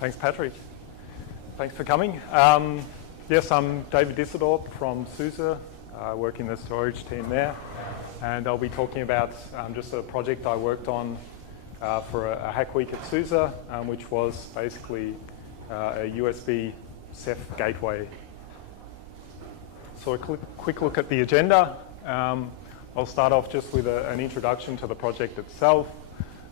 Thanks, Patrick. Thanks for coming. Yes, I'm David Dissedorp from SUSE. I work in the storage team there. And I'll be talking about just a project I worked on for a hack week at SUSE, which was basically a USB Ceph gateway. So a quick look at the agenda. I'll start off just with an introduction to the project itself.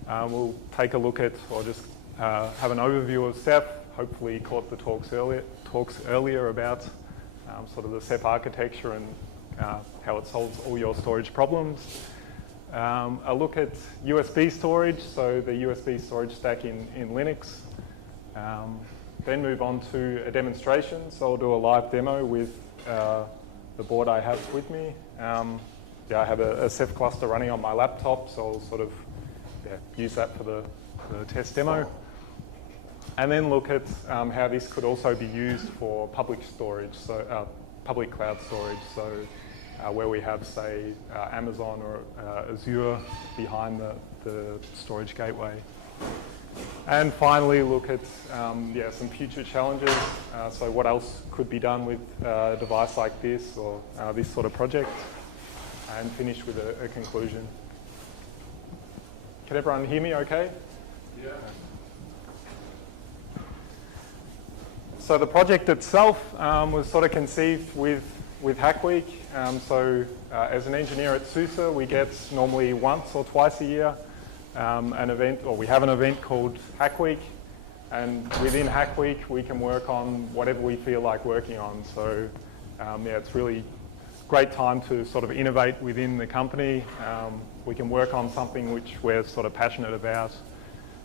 We'll take a look at, or just have an overview of Ceph. Hopefully you caught the talks earlier about sort of the Ceph architecture and how it solves all your storage problems. A look at USB storage, so the USB storage stack in Linux. Then move on to a demonstration. So I'll do a live demo with the board I have with me. I have a Ceph cluster running on my laptop, so I'll sort of use that for the test demo. And then look at how this could also be used for public storage, so public cloud storage. So where we have, say, Amazon or Azure behind the storage gateway. And finally, look at some future challenges. So what else could be done with a device like this or this sort of project, and finish with a conclusion. Can everyone hear me okay? Yeah. So the project itself was sort of conceived with Hack Week. As an engineer at SUSE, we get normally once or twice a year an event, or we have an event called Hack Week. And within Hack Week, we can work on whatever we feel like working on. So it's really great time to sort of innovate within the company. We can work on something which we're sort of passionate about.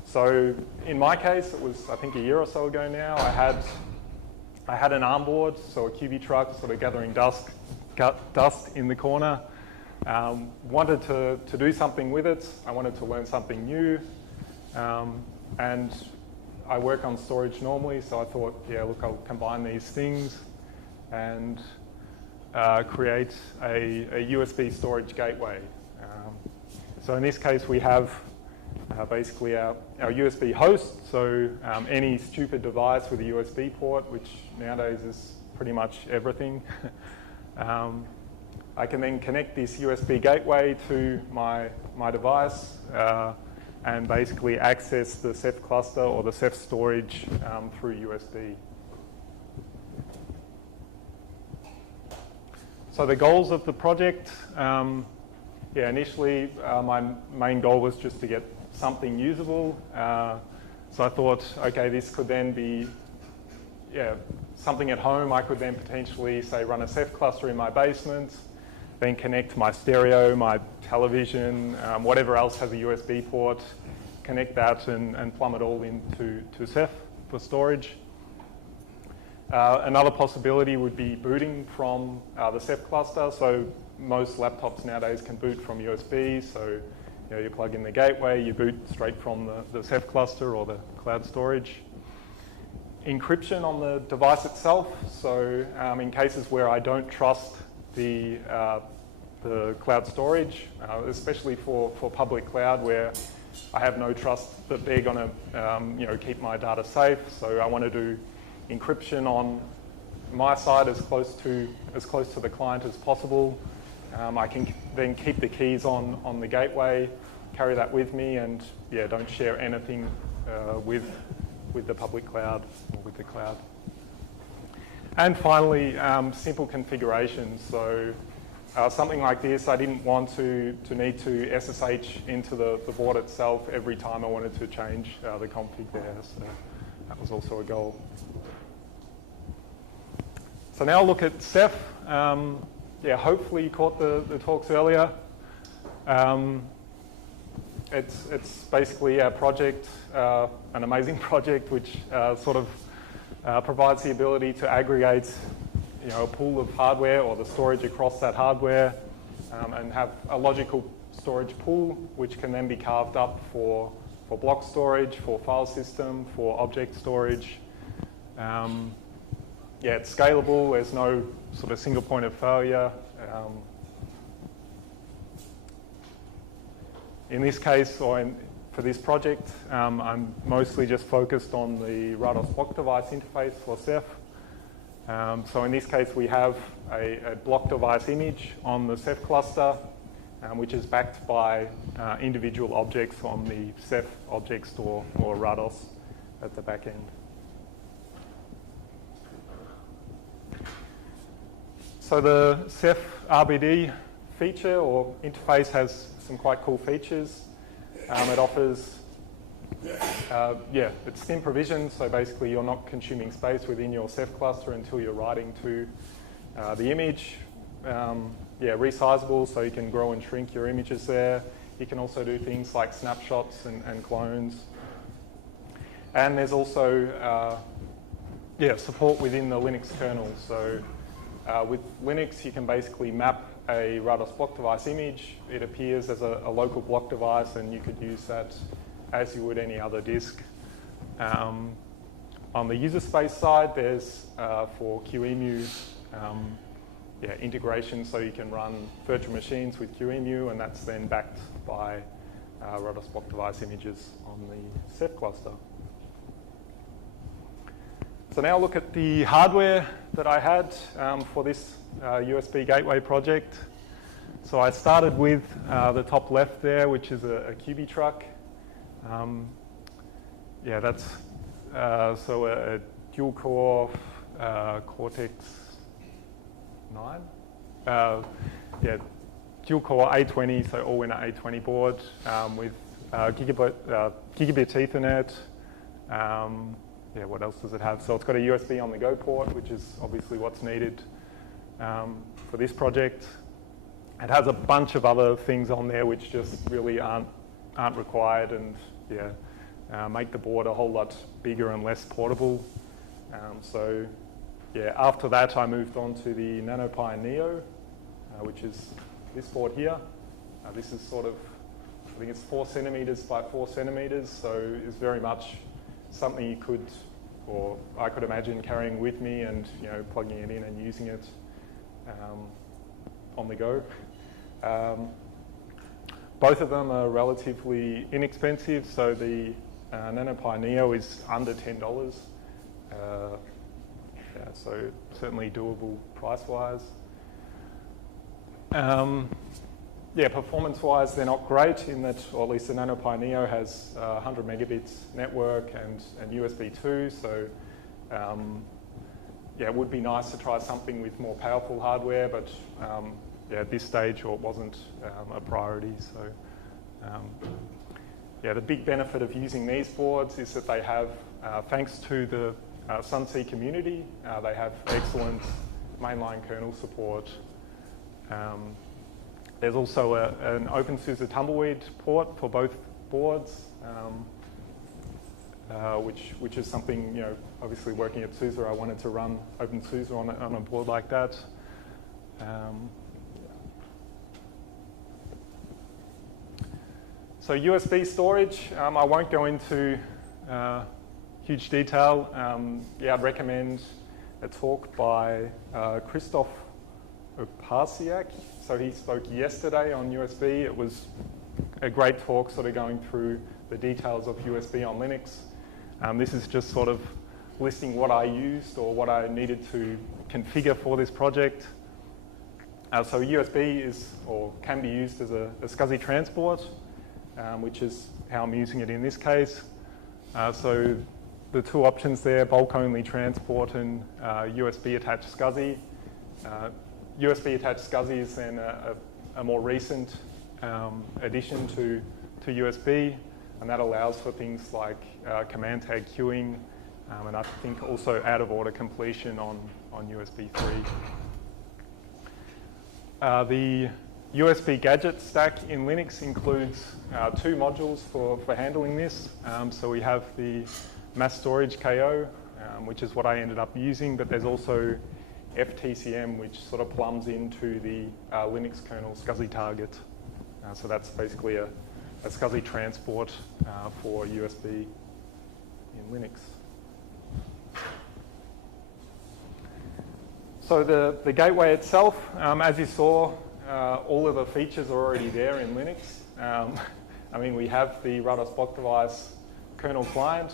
So in my case, it was, I think, a year or so ago now, I had an ARM board, so a QB truck sort of gathering dust in the corner. Wanted to do something with it. I wanted to learn something new. And I work on storage normally, so I thought, I'll combine these things and create a USB storage gateway. So in this case, we have basically our USB host, so any stupid device with a USB port, which nowadays is pretty much everything. I can then connect this USB gateway to my device and basically access the Ceph cluster or the Ceph storage through USB. So the goals of the project, initially my main goal was just to get something usable. So I thought, okay, this could then be something at home. I could then potentially, say, run a Ceph cluster in my basement, then connect my stereo, my television, whatever else has a USB port, connect that and plumb it all into Ceph for storage. Another possibility would be booting from the Ceph cluster. So most laptops nowadays can boot from USB. So you plug in the gateway, you boot straight from the Ceph cluster or the cloud storage. Encryption on the device itself. So in cases where I don't trust the cloud storage, especially for public cloud where I have no trust that they're going to keep my data safe. So I want to do encryption on my side as close to the client as possible. I can then keep the keys on the gateway, carry that with me, and don't share anything with the public cloud or with the cloud. And finally, simple configuration. So something like this, I didn't want to need to SSH into the board itself every time I wanted to change the config there. So that was also a goal. So now I'll look at Ceph. Hopefully you caught the talks earlier. It's basically a project, an amazing project, which sort of provides the ability to aggregate, a pool of hardware or the storage across that hardware, and have a logical storage pool, which can then be carved up for block storage, for file system, for object storage. It's scalable. There's no sort of single point of failure. In this case, or for this project, I'm mostly just focused on the Rados block device interface for Ceph. So in this case, we have a block device image on the Ceph cluster, which is backed by individual objects on the Ceph object store or Rados at the back end. So the Ceph RBD feature or interface has some quite cool features. It offers, it's thin provision, so basically you're not consuming space within your Ceph cluster until you're writing to the image. Resizable, so you can grow and shrink your images there. You can also do things like snapshots and clones. And there's also support within the Linux kernel. So with Linux, you can basically map a Rados block device image. It appears as a local block device, and you could use that as you would any other disk. On the user space side, there's for QEMU integration, so you can run virtual machines with QEMU, and that's then backed by Rados block device images on the Ceph cluster. So now look at the hardware that I had for this USB gateway project. So I started with the top left there, which is a QB truck. That's so a dual-core Cortex 9. Dual-core A20, so all-winner A20 board with gigabit Ethernet. What else does it have? So it's got a USB on the go port, which is obviously what's needed for this project. It has a bunch of other things on there which just really aren't required, and make the board a whole lot bigger and less portable. After that I moved on to the NanoPi Neo, which is this board here. This is sort of, I think it's 4 centimeters by 4 centimeters, so it's very much something you could, or I could imagine carrying with me and plugging it in and using it on the go. Both of them are relatively inexpensive, so the NanoPi Neo is under $10. So certainly doable price-wise. Performance-wise, they're not great in that, or at least the NanoPi Neo has 100 megabits network and USB 2, so it would be nice to try something with more powerful hardware, but at this stage it wasn't a priority. So the big benefit of using these boards is that they have, thanks to the Sunsea community, they have excellent mainline kernel support. There's also an OpenSUSE Tumbleweed port for both boards, which is something, obviously working at SUSE, I wanted to run OpenSUSE on a board like that. So USB storage, I won't go into huge detail. I'd recommend a talk by Christoph Opasiak. So he spoke yesterday on USB. It was a great talk, sort of going through the details of USB on Linux. This is just sort of listing what I used or what I needed to configure for this project. So USB is, or can be used as a SCSI transport, which is how I'm using it in this case. So the two options there, bulk-only transport and USB-attached SCSI. USB-attached SCSI is then a more recent addition to USB, and that allows for things like command tag queuing, and I think also out-of-order completion on USB 3. The USB gadget stack in Linux includes 2 modules for handling this. So we have the mass storage KO, which is what I ended up using, but there's also FTCM, which sort of plumbs into the Linux kernel SCSI target. So that's basically a SCSI transport for USB in Linux. So the gateway itself, as you saw, all of the features are already there in Linux. I mean, we have the Rados block device kernel client.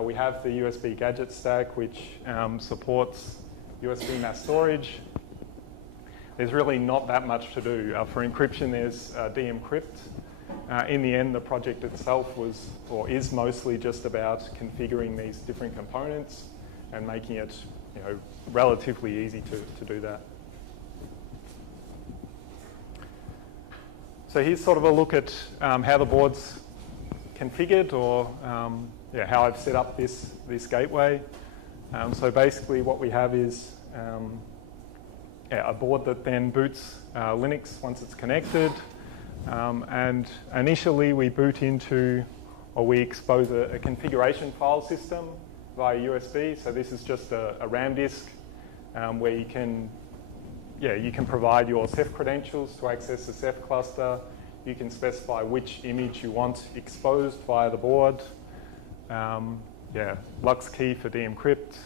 We have the USB gadget stack, which supports USB mass storage. There's really not that much to do. For encryption, there's de-encrypt. In the end, the project itself was, or is mostly just about configuring these different components and making it, relatively easy to do that. So here's sort of a look at how the board's configured, or how I've set up this gateway. So basically what we have is a board that then boots Linux once it's connected. And initially we boot into, or we expose a configuration file system via USB. So this is just a RAM disk where you can provide your Ceph credentials to access the Ceph cluster. You can specify which image you want exposed via the board. Lux key for de-encrypt.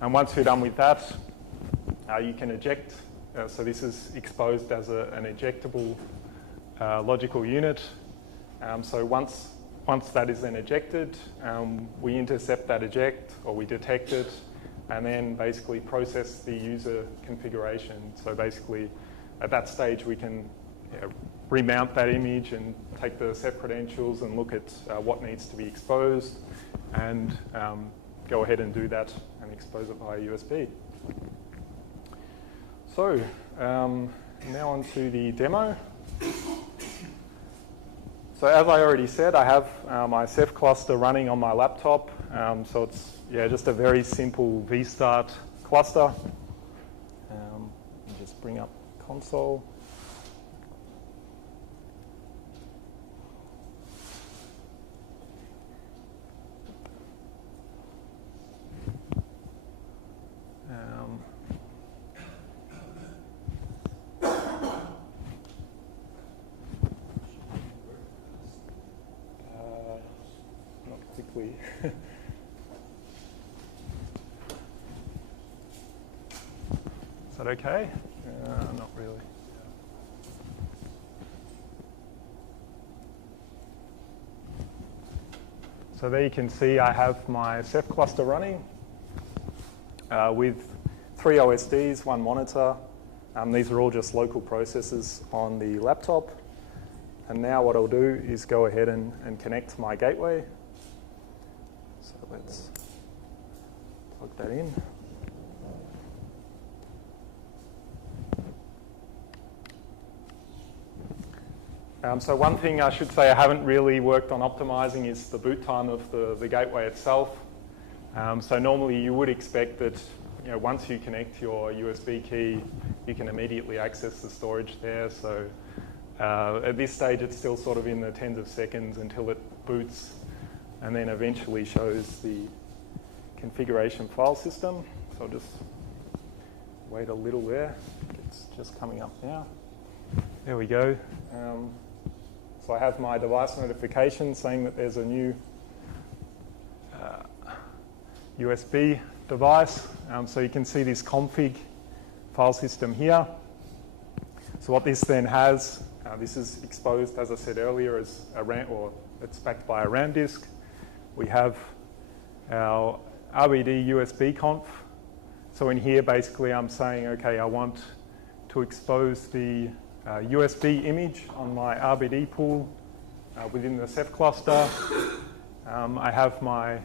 And once you're done with that, you can eject. So this is exposed as an ejectable logical unit. So once that is then ejected, we intercept that eject, or we detect it, and then basically process the user configuration. So basically, at that stage, we can remount that image and take the Ceph credentials and look at what needs to be exposed, and go ahead and do that and expose it via USB. So now on to the demo. So as I already said, I have my Ceph cluster running on my laptop. So it's just a very simple vstart cluster. Let me just bring up console. Is that okay? Not really. So there you can see I have my Ceph cluster running with 3 OSDs, 1 monitor. These are all just local processors on the laptop. And now what I'll do is go ahead and connect my gateway. So let's plug that in. So one thing I should say I haven't really worked on optimizing is the boot time of the gateway itself. So normally you would expect that once you connect your USB key, you can immediately access the storage there. So at this stage, it's still sort of in the tens of seconds until it boots and then eventually shows the configuration file system. So I'll just wait a little there. It's just coming up now. There we go. So I have my device notification saying that there's a new USB device. So you can see this config file system here. So what this then has, this is exposed, as I said earlier, as a RAM, or it's backed by a RAM disk. We have our RBD USB conf. So in here, basically, I'm saying, okay, I want to expose the USB image on my RBD pool within the Ceph cluster. I have my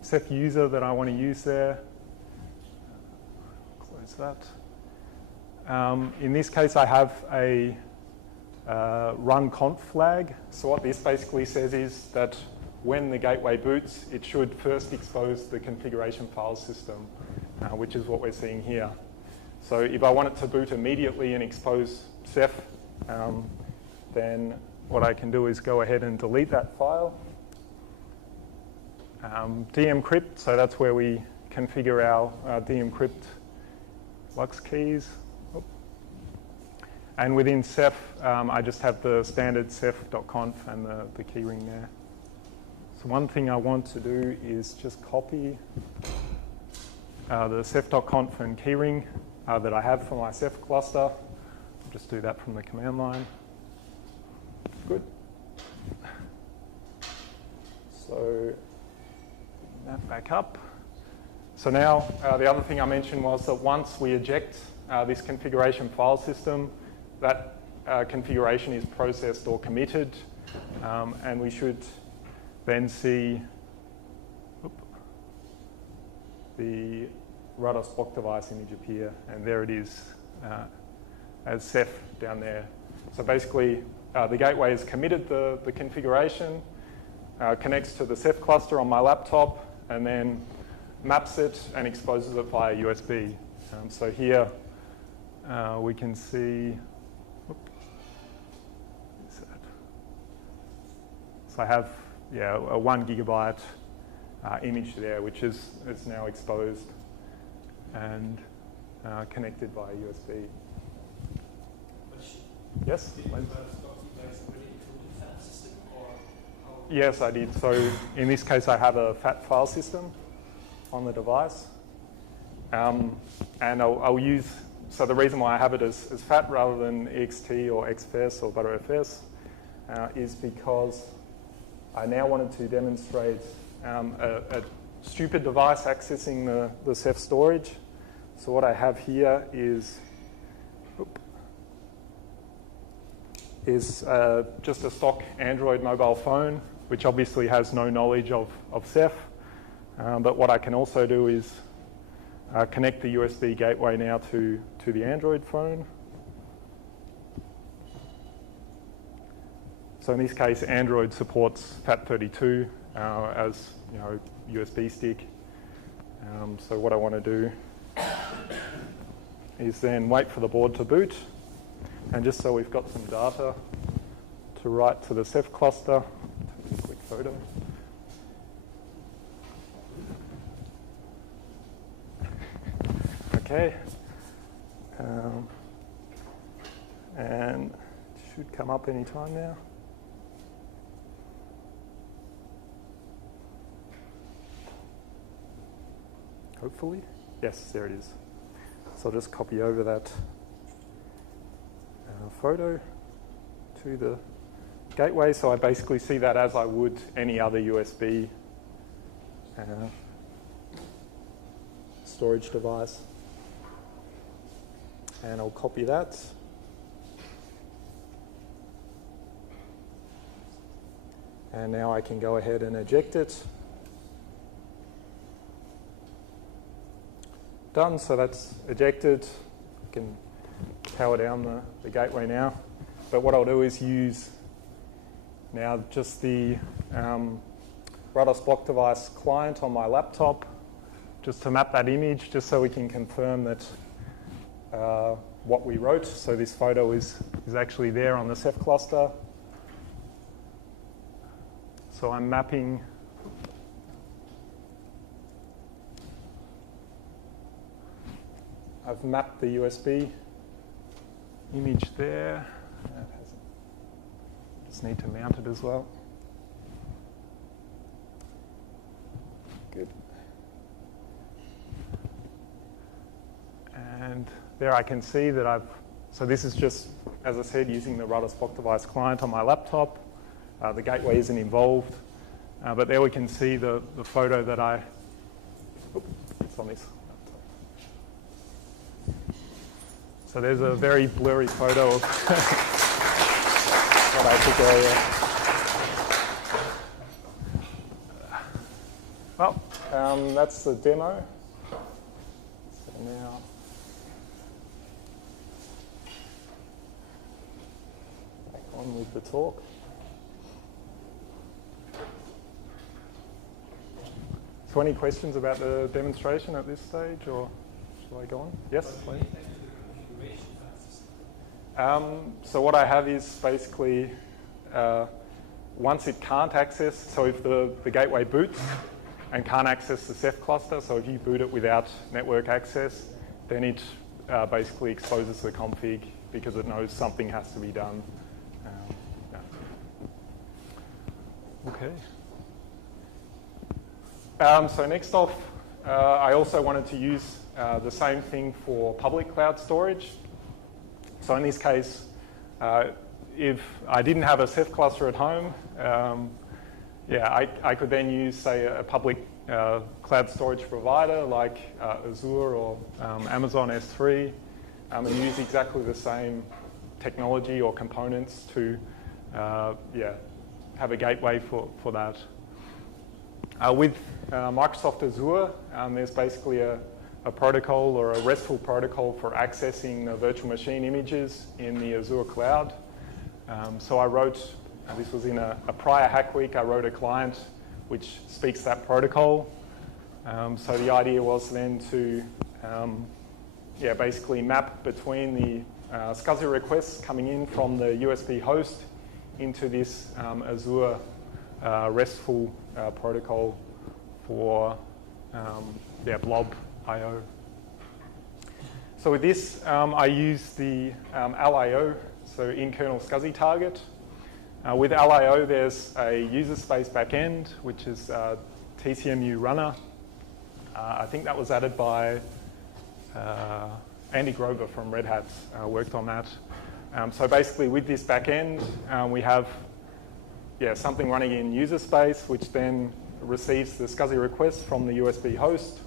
Ceph user that I want to use there. Close that. In this case, I have a run conf flag. So what this basically says is that when the gateway boots, it should first expose the configuration file system, which is what we're seeing here. So if I want it to boot immediately and expose Ceph, then what I can do is go ahead and delete that file. De-encrypt, so that's where we configure our de-encrypt Lux keys. And within Ceph, I just have the standard ceph.conf and the keyring there. So one thing I want to do is just copy the ceph.conf and keyring that I have for my Ceph cluster. I'll just do that from the command line. Good. So that back up. So now the other thing I mentioned was that once we eject this configuration file system, that configuration is processed or committed, and we should then see the Rados block device image appear, and there it is as Ceph down there. So basically, the gateway has committed the configuration, connects to the Ceph cluster on my laptop, and then maps it and exposes it via USB. So here we can see, so I have a 1 gigabyte image there, which is now exposed and connected via USB. Yes? Yes, I did. So in this case, I have a FAT file system on the device. And I'll use, so the reason why I have it as FAT rather than EXT or XFS or ButterFS is because I now wanted to demonstrate a stupid device accessing the Ceph storage. So what I have here is just a stock Android mobile phone, which obviously has no knowledge of Ceph. But what I can also do is connect the USB gateway now to the Android phone. So in this case, Android supports FAT32 as USB stick. So what I want to do is then wait for the board to boot, and just so we've got some data to write to the Ceph cluster, take a quick photo. Okay, and it should come up any time now. Hopefully. Yes, there it is. So I'll just copy over that photo to the gateway. So I basically see that as I would any other USB storage device. And I'll copy that. And now I can go ahead and eject it. Done, so that's ejected. I can power down the gateway now. But what I'll do is use now just the Rados block device client on my laptop just to map that image, just so we can confirm that what we wrote. So this photo is actually there on the Ceph cluster. So I'm mapping I've mapped the USB image there. Just need to mount it as well. Good. And there I can see that so this is just, as I said, using the Rados block device client on my laptop. The gateway isn't involved. But there we can see the photo that it's on this. So there's a very blurry photo of what I took earlier. Well, that's the demo. So now, back on with the talk. So any questions about the demonstration at this stage, or shall I go on? Yes, please. So what I have is basically once it can't access, so if the gateway boots and can't access the Ceph cluster, so if you boot it without network access, then it basically exposes the config because it knows something has to be done. Okay. So next off, I also wanted to use the same thing for public cloud storage. So in this case, if I didn't have a Ceph cluster at home, yeah, I could then use, say, a public cloud storage provider like Azure or Amazon S3 and use exactly the same technology or components to yeah, have a gateway for that. With Microsoft Azure, there's basically a protocol or a RESTful protocol for accessing the virtual machine images in the Azure cloud. So I wrote, this was in a prior hack week, I wrote a client which speaks that protocol. So the idea was then to yeah, basically map between the SCSI requests coming in from the USB host into this Azure RESTful protocol for yeah, blob I/O. So with this, I use the LIO, so in-kernel SCSI target. With LIO, there's a user space backend, which is TCMU runner. I think that was added by Andy Grover from Red Hat, worked on that. So basically, with this backend, we have yeah, something running in user space, which then receives the SCSI request from the USB host.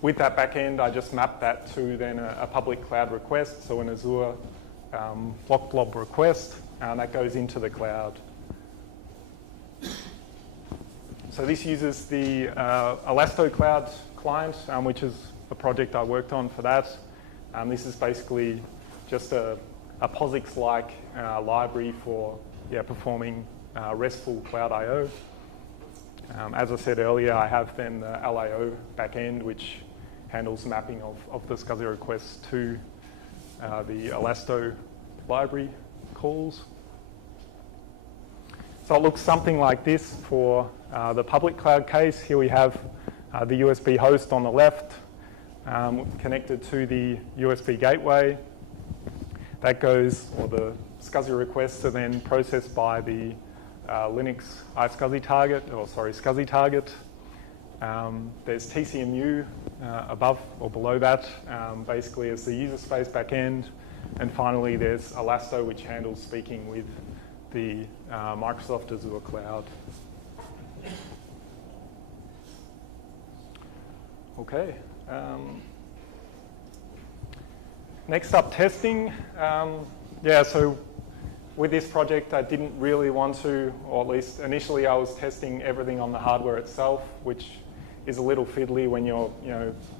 With that backend, I just map that to then a public cloud request, so an Azure block blob request, and that goes into the cloud. So this uses the Elasto Cloud client, which is the project I worked on for that. This is basically just a POSIX-like library for yeah, performing RESTful cloud I/O. As I said earlier, I have then the LIO backend, which handles mapping of the SCSI requests to the Elasto library calls. So it looks something like this for the public cloud case. Here we have the USB host on the left connected to the USB gateway. That goes, or the SCSI requests are then processed by the Linux iSCSI target, or sorry, SCSI target. There's TCMU above or below that, basically as the user space backend. And finally, there's Elasto, which handles speaking with the Microsoft Azure cloud. Okay. Next up, testing. Yeah, so with this project, I didn't really want to, or at least initially I was testing everything on the hardware itself, which is a little fiddly when you're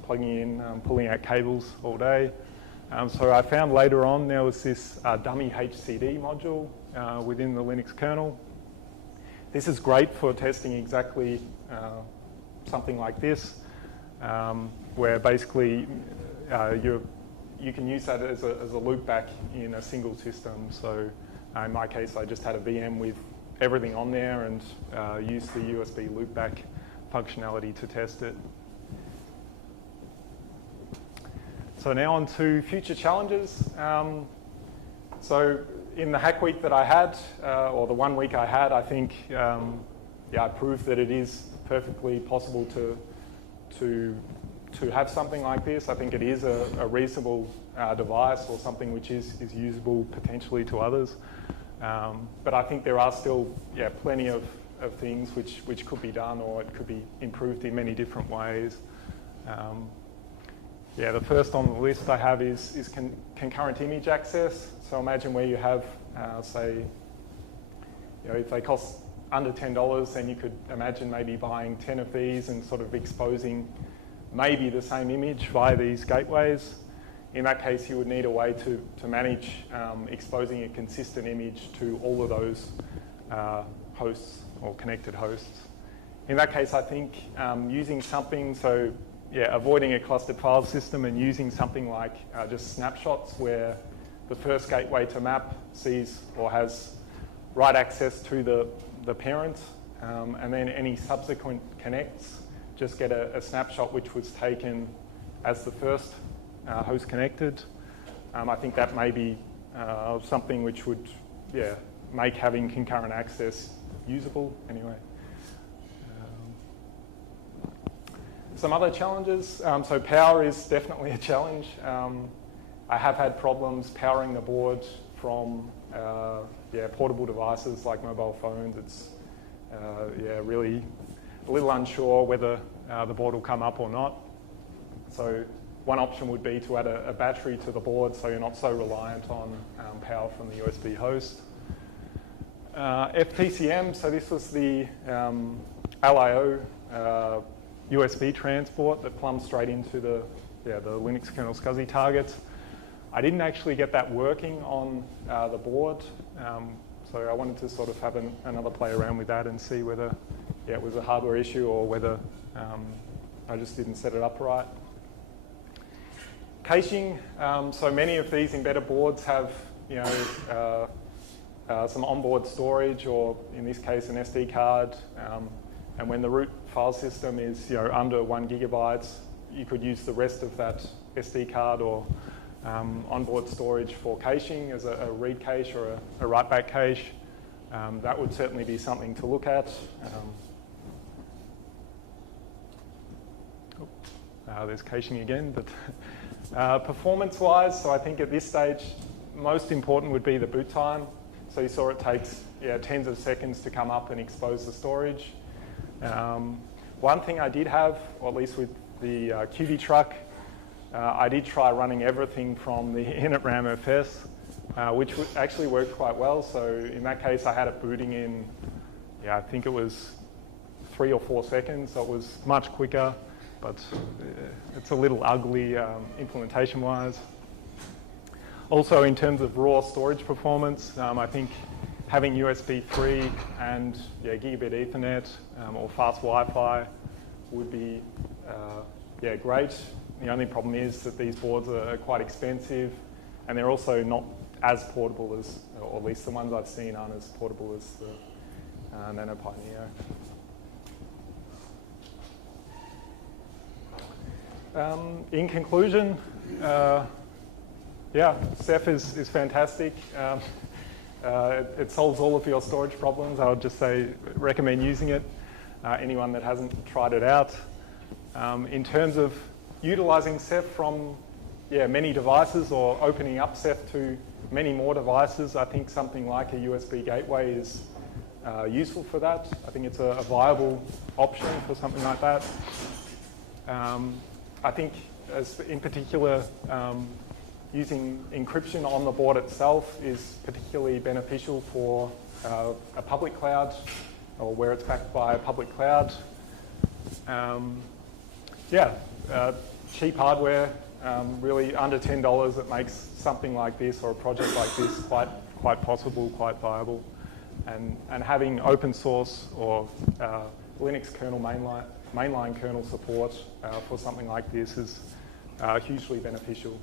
plugging in, pulling out cables all day. So I found later on there was this dummy HCD module within the Linux kernel. This is great for testing exactly something like this, where basically you can use that as a loopback in a single system. So in my case, I just had a VM with everything on there and used the USB loopback functionality to test it. So now on to future challenges. So in the hack week that I had, or the 1 week I had, I think yeah, I proved that it is perfectly possible to have something like this. I think it is a reasonable device or something which is usable potentially to others. But I think there are still yeah, plenty of things which could be done, or it could be improved in many different ways. Yeah, the first on the list I have is concurrent image access. So imagine where you have, say, if they cost under $10, then you could imagine maybe buying 10 of these and sort of exposing maybe the same image via these gateways. In that case, you would need a way to manage exposing a consistent image to all of those hosts or connected hosts. In that case, I think using something, so yeah, avoiding a clustered file system and using something like just snapshots where the first gateway to map sees or has write access to the parent, and then any subsequent connects just get a snapshot which was taken as the first host connected. I think that may be something which would yeah, make having concurrent access usable anyway. Some other challenges. So power is definitely a challenge. I have had problems powering the board from portable devices like mobile phones, it's really a little unsure whether the board will come up or not. So one option would be to add a battery to the board so you're not so reliant on power from the USB host. FTCM, so this was the LIO USB transport that plumbs straight into the Linux kernel SCSI targets. I didn't actually get that working on the board, so I wanted to sort of have another play around with that and see whether it was a hardware issue or whether I just didn't set it up right. Caching, so many of these embedded boards have some onboard storage, or in this case an SD card, and when the root file system is under 1 GB, you could use the rest of that SD card or onboard storage for caching as a read cache or a write-back cache. That would certainly be something to look at. There's caching again, but performance-wise, so I think at this stage, most important would be the boot time. So you saw it takes tens of seconds to come up and expose the storage. One thing I did have, or at least with the QD truck, I did try running everything from the init RAM FS, which actually worked quite well. So in that case, I had it booting in, I think it was 3 or 4 seconds. So it was much quicker, but it's a little ugly implementation-wise. Also, in terms of raw storage performance, I think having USB 3 and gigabit Ethernet or fast Wi-Fi would be great. The only problem is that these boards are quite expensive, and they're also not as portable as, or at least the ones I've seen aren't as portable as the NanoPi Neo. In conclusion, Ceph is fantastic. It solves all of your storage problems. I would just say recommend using it. Anyone that hasn't tried it out. In terms of utilizing Ceph from many devices or opening up Ceph to many more devices, I think something like a USB gateway is useful for that. I think it's a viable option for something like that. I think in particular, using encryption on the board itself is particularly beneficial for a public cloud or where it's backed by a public cloud. Cheap hardware, really under $10 that makes something like this or a project like this quite possible, quite viable. And having open source or Linux kernel mainline kernel support for something like this is hugely beneficial.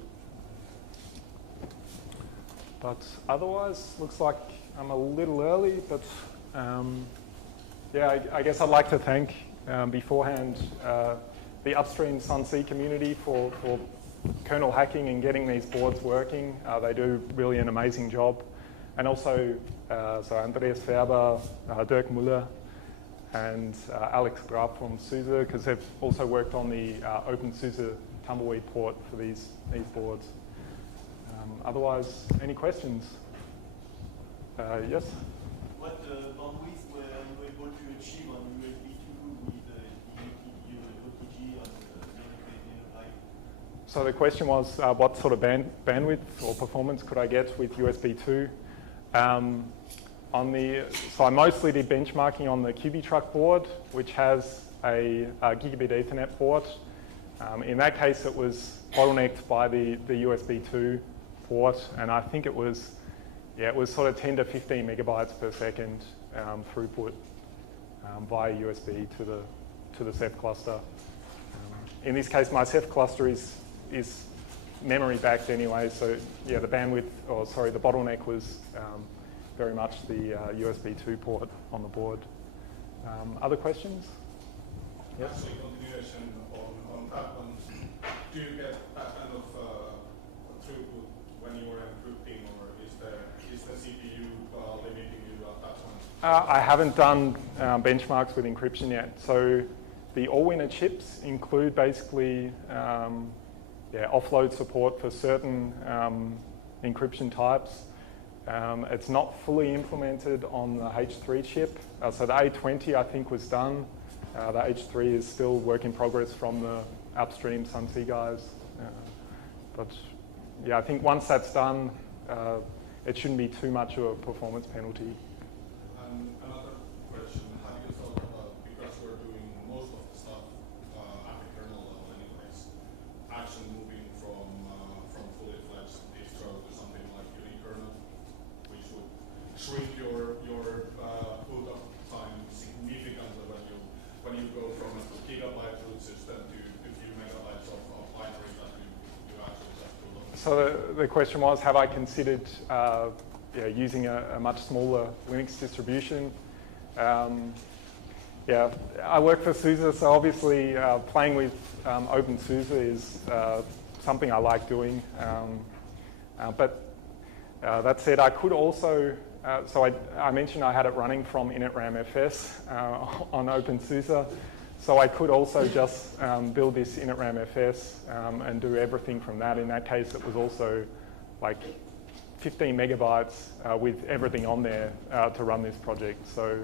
But otherwise, looks like I'm a little early, but I guess I'd like to thank beforehand the upstream Sun-C community for kernel hacking and getting these boards working. They do really an amazing job. And also, Andreas Färber, Dirk Müller, and Alex Graf from SUSE, because they've also worked on the OpenSUSE Tumbleweed port for these boards. Otherwise, any questions? Yes? What bandwidth were you able to achieve on USB 2 with the OTG on the NanoPi? So the question was, what sort of bandwidth or performance could I get with USB 2? So I mostly did benchmarking on the QB truck board, which has a gigabit Ethernet port. In that case, it was bottlenecked by the USB 2 port, and I think it was sort of 10 to 15 megabytes per second throughput via USB to the Ceph cluster. In this case, my Ceph cluster is memory backed anyway, so the bandwidth, the bottleneck was very much the USB 2 port on the board. Other questions? Yes? Actually, continuation on that one. Do you get that kind of throughput when you are encrypting, or is the CPU limiting you at that point? I haven't done benchmarks with encryption yet. So the Allwinner chips include basically offload support for certain encryption types. It's not fully implemented on the H3 chip. So the A20, I think, was done. The H3 is still work in progress from the upstream Sun-C guys. But yeah, I think once that's done, it shouldn't be too much of a performance penalty. Another question, have you thought about, because we're doing most of the stuff at the kernel level anyways, actually moving from fully fledged distro to something like unikernel, which would shrink your boot up time significantly when you go from a gigabyte root system to a few megabytes of binary that you actually just put on. So the question was, have I considered using a much smaller Linux distribution? Yeah, I work for SUSE, so obviously playing with OpenSUSE is something I like doing. But that said, I could also, so I mentioned I had it running from initramfs on OpenSUSE. So I could also just build this initramfs and do everything from that. In that case, it was also like 15 megabytes with everything on there to run this project. So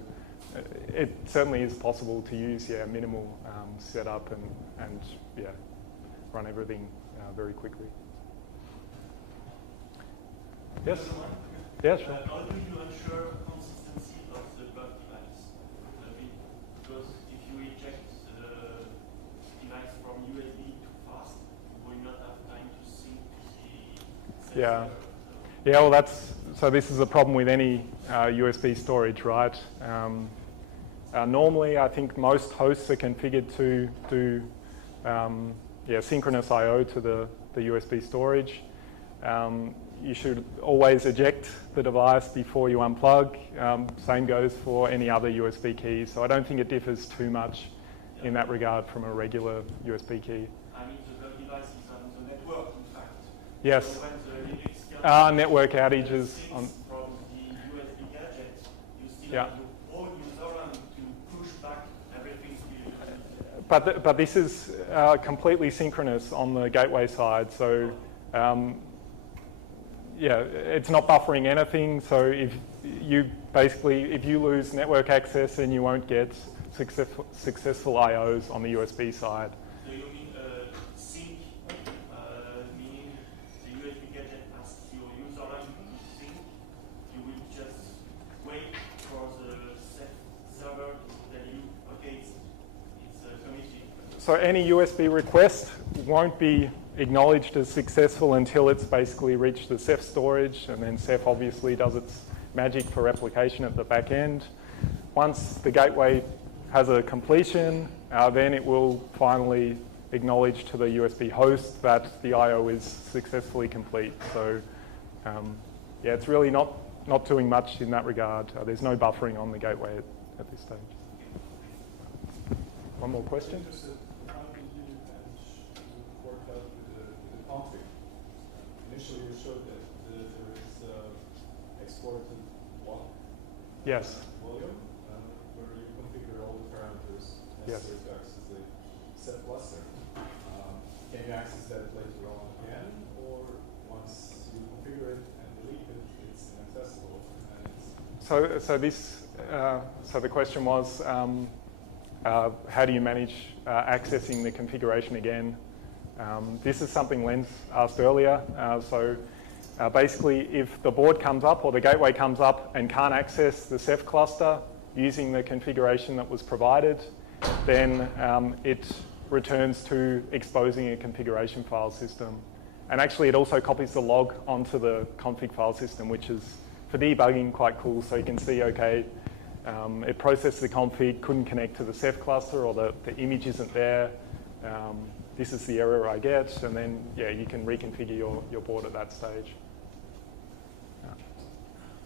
it certainly is possible to use minimal setup and run everything very quickly. Yes? Yeah, sure. How do you ensure consistency of the bug device? Because if you eject the device from USB too fast, you will not have time to sync the sensor. Yeah, well, so this is a problem with any USB storage, right? Normally, I think most hosts are configured to do synchronous I/O to the USB storage. You should always eject the device before you unplug. Same goes for any other USB key. So I don't think it differs too much in that regard from a regular USB key. I mean, the device is on the network, in fact. Yes. So when the Linux network outages on from the USB gadget, you still have your own user and to push back everything to you. But this is completely synchronous on the gateway side. So it's not buffering anything. So if you lose network access, then you won't get successful IOs on the USB side. So you mean sync, meaning the USB gadget asks your user to sync. You will just wait for the Ceph server to tell you, okay, it's committed. So any USB request won't be acknowledged as successful until it's basically reached the Ceph storage, and then Ceph obviously does its magic for replication at the back end. Once the gateway has a completion, then it will finally acknowledge to the USB host that the I/O is successfully complete. So it's really not doing much in that regard. There's no buffering on the gateway at this stage. One more question? How did you work out with the config? Initially, you showed that there is exported block Yes. volume where you configure all the parameters necessary to access the Ceph cluster. Can you access that later on again, or once you configure it and delete it, it's inaccessible? So the question was, how do you manage accessing the configuration again? This is something Len's asked earlier. Basically, if the board comes up or the gateway comes up and can't access the Ceph cluster using the configuration that was provided, then it returns to exposing a configuration file system. And actually, it also copies the log onto the config file system, which is, for debugging, quite cool. So you can see, okay, it processed the config, couldn't connect to the Ceph cluster, or the image isn't there. This is the error I get, and then you can reconfigure your board at that stage.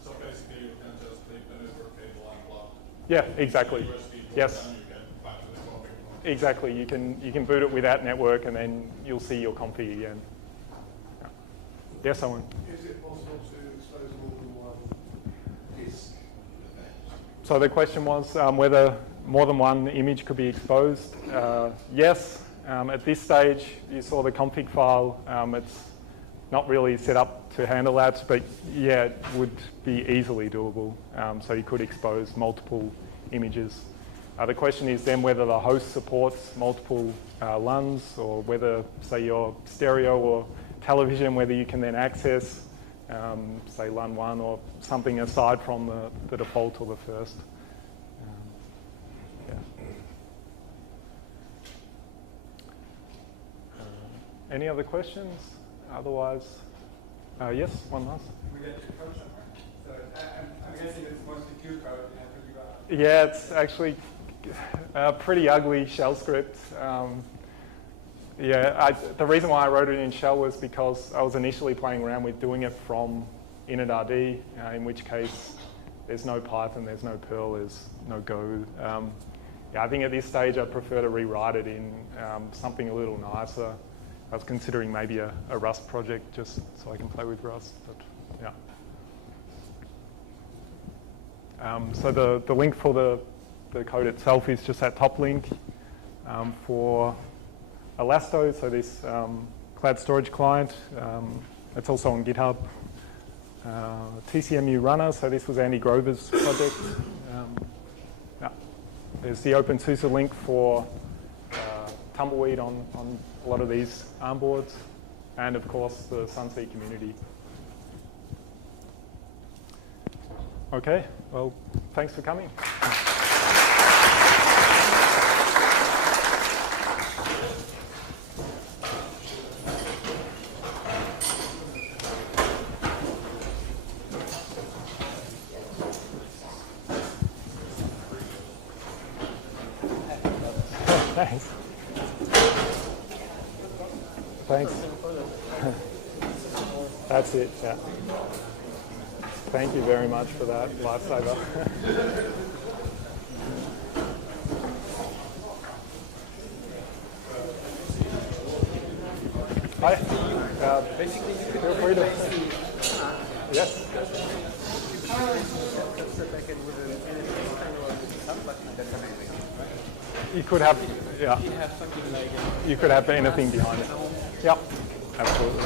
So basically, you can just take the network cable and plug. Yeah, exactly. Yes. And you get back to the config. Exactly. You can boot it without network, and then you'll see your config again. Yeah. Yes, someone. Is it possible to expose more than one disk? So the question was whether more than one image could be exposed. Yes. At this stage, you saw the config file. It's not really set up to handle that, but yeah, it would be easily doable. So you could expose multiple images. The question is then whether the host supports multiple LUNs, or whether, say, your stereo or television, whether you can then access, say, LUN 1 or something aside from the default or the first. Yeah. Any other questions? Otherwise, yes, one last. We get your code somewhere. So I'm guessing it's mostly Q code. Yeah, it's actually a pretty ugly shell script. The reason why I wrote it in shell was because I was initially playing around with doing it from initRD, in which case there's no Python, there's no Perl, there's no Go. I think at this stage I'd prefer to rewrite it in something a little nicer. I was considering maybe a Rust project just so I can play with Rust, but yeah. So the link for the code itself is just that top link for Elasto, so this cloud storage client. It's also on GitHub. TCMU runner, so this was Andy Grover's project. There's the OpenSUSE link for Tumbleweed on a lot of these ARM boards, and of course the Sunseed community. Okay, well, thanks for coming. Thanks. Thanks. That's it, yeah. Thank you very much for that, lifesaver. Hi. Basically, you could feel free to. Yes. You could have, yeah. You could have anything behind it. Yeah, absolutely.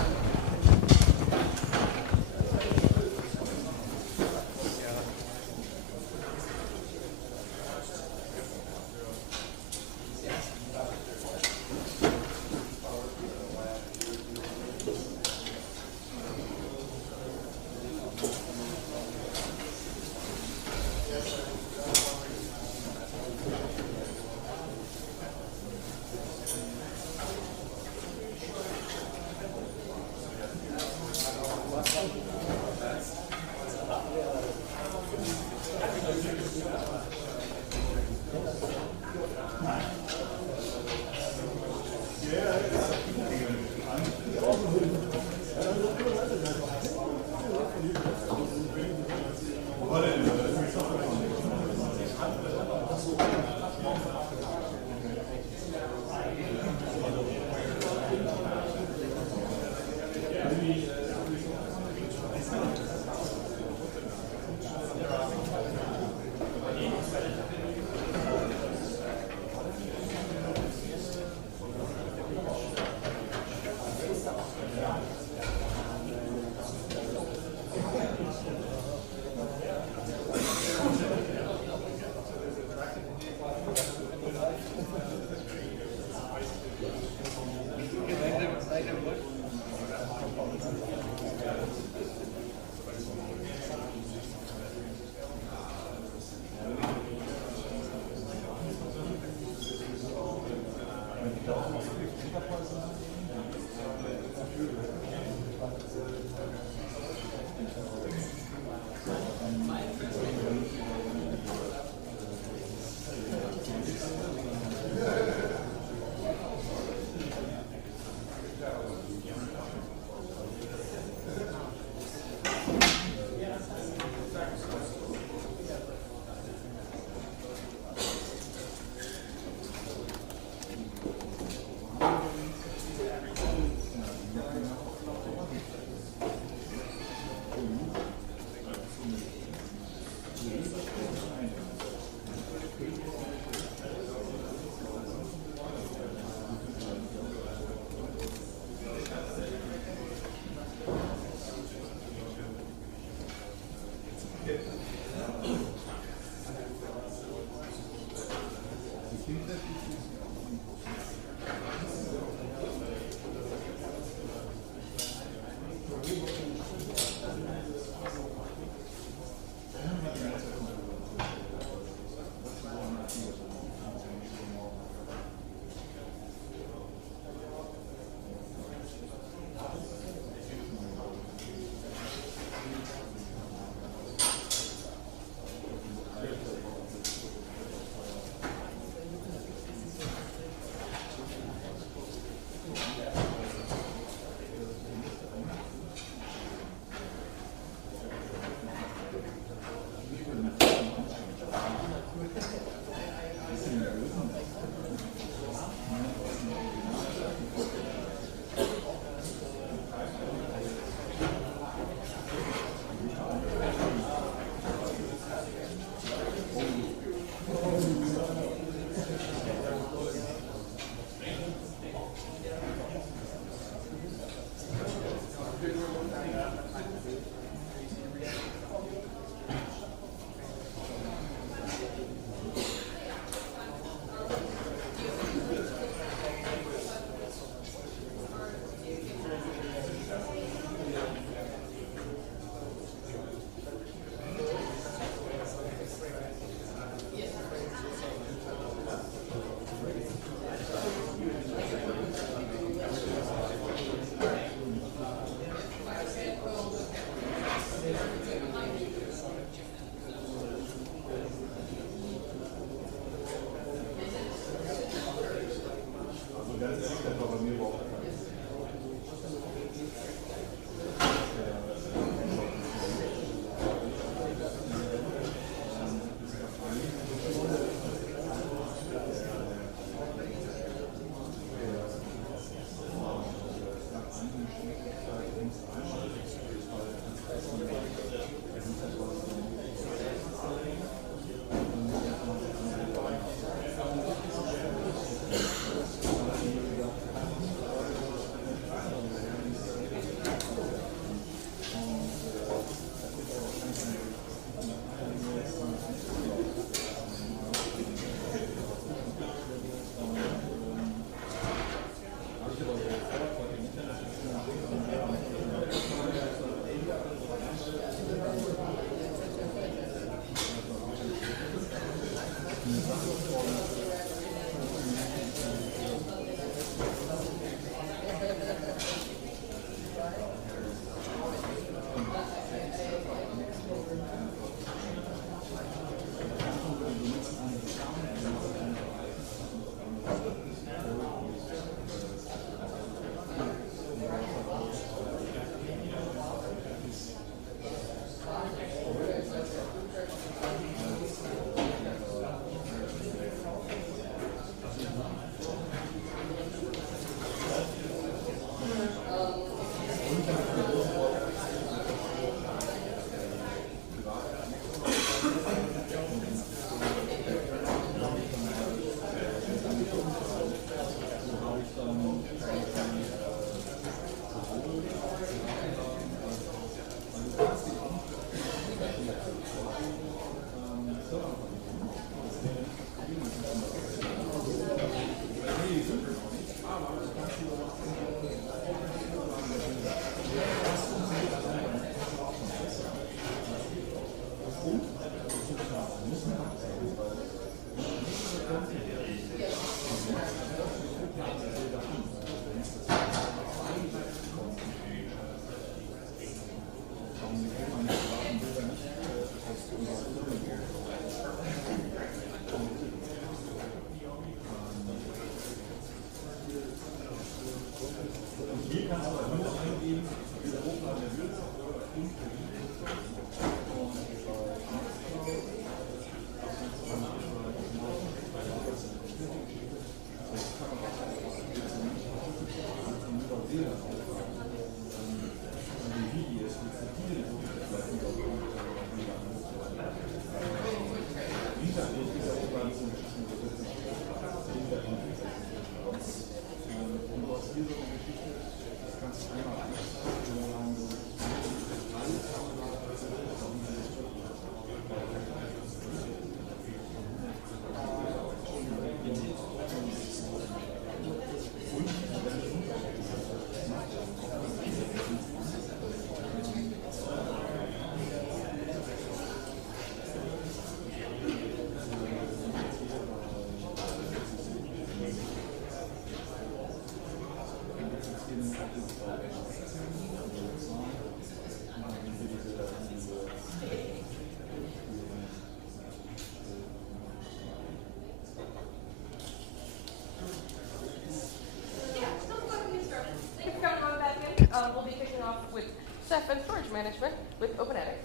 management with OpenAttic.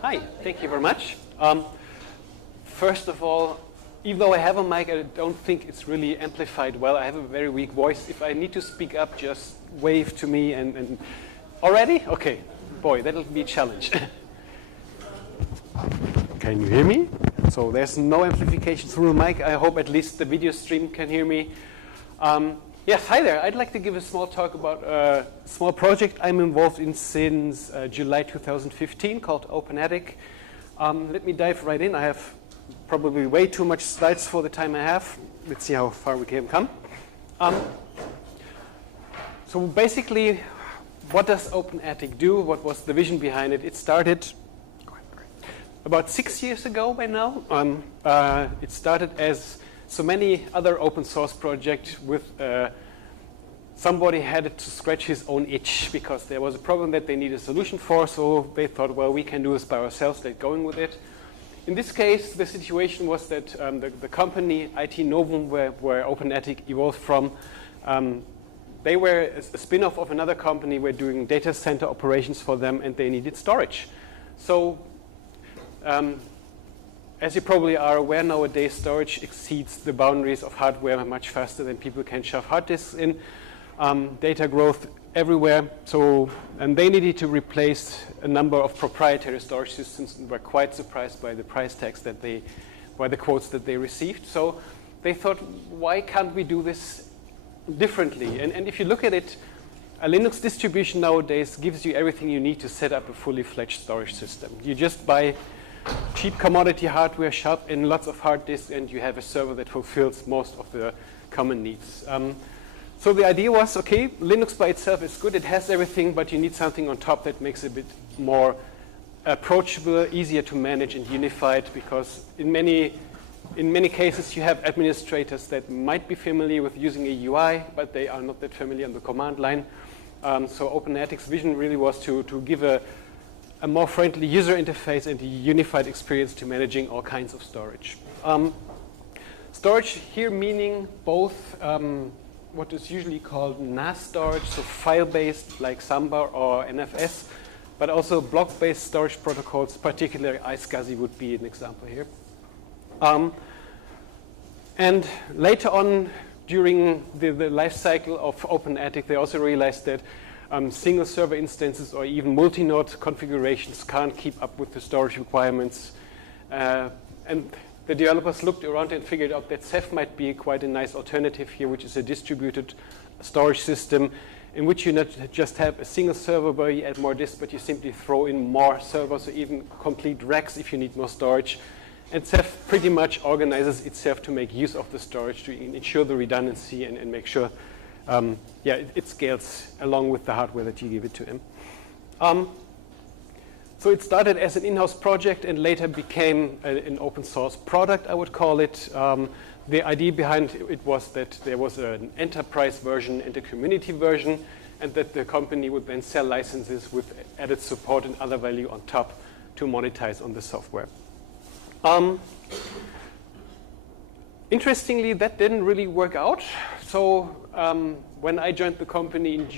Hi, thank you very much. First of all, even though I have a mic, I don't think it's really amplified well. I have a very weak voice. If I need to speak up, just wave to me and already? Okay. Boy, that'll be a challenge. Can you hear me? So there's no amplification through the mic. I hope at least the video stream can hear me. Yes, hi there. I'd like to give a small talk about a small project I'm involved in since July 2015 called OpenAttic. Let me dive right in. I have probably way too much slides for the time I have. Let's see how far we can come. So basically, what does OpenAttic do? What was the vision behind it? It started about 6 years ago by now. It started as so many other open source projects with somebody had to scratch his own itch because there was a problem that they needed a solution for, so they thought, well, we can do this by ourselves, let's go with it. In this case, the situation was that the company IT Novum, where OpenAttic evolved from, they were a spin-off of another company. We're doing data center operations for them, and they needed storage. So, as you probably are aware nowadays, storage exceeds the boundaries of hardware much faster than people can shove hard disks in. Data growth everywhere. So, and they needed to replace a number of proprietary storage systems and were quite surprised by the price tags by the quotes that they received. So they thought, why can't we do this differently? And if you look at it, a Linux distribution nowadays gives you everything you need to set up a fully fledged storage system. You just buy cheap commodity hardware, shove in lots of hard disks, and you have a server that fulfills most of the common needs. So the idea was, okay, Linux by itself is good, it has everything, but you need something on top that makes it a bit more approachable, easier to manage and unified, because in many cases you have administrators that might be familiar with using a UI, but they are not that familiar on the command line. So OpenAttic's vision really was to give a more friendly user interface and a unified experience to managing all kinds of storage. Storage here meaning both what is usually called NAS storage, so file-based like Samba or NFS, but also block-based storage protocols, particularly iSCSI would be an example here. And later on, during the life cycle of OpenAttic, they also realized that single server instances or even multi-node configurations can't keep up with the storage requirements. And the developers looked around and figured out that Ceph might be quite a nice alternative here, which is a distributed storage system in which you not just have a single server where you add more disks, but you simply throw in more servers or even complete racks if you need more storage. And Ceph pretty much organizes itself to make use of the storage to ensure the redundancy and make sure it scales along with the hardware that you give it to him. So it started as an in-house project and later became an open source product, I would call it. The idea behind it was that there was an enterprise version and a community version, and that the company would then sell licenses with added support and other value on top to monetize on the software. Interestingly, that didn't really work out. So when I joined the company in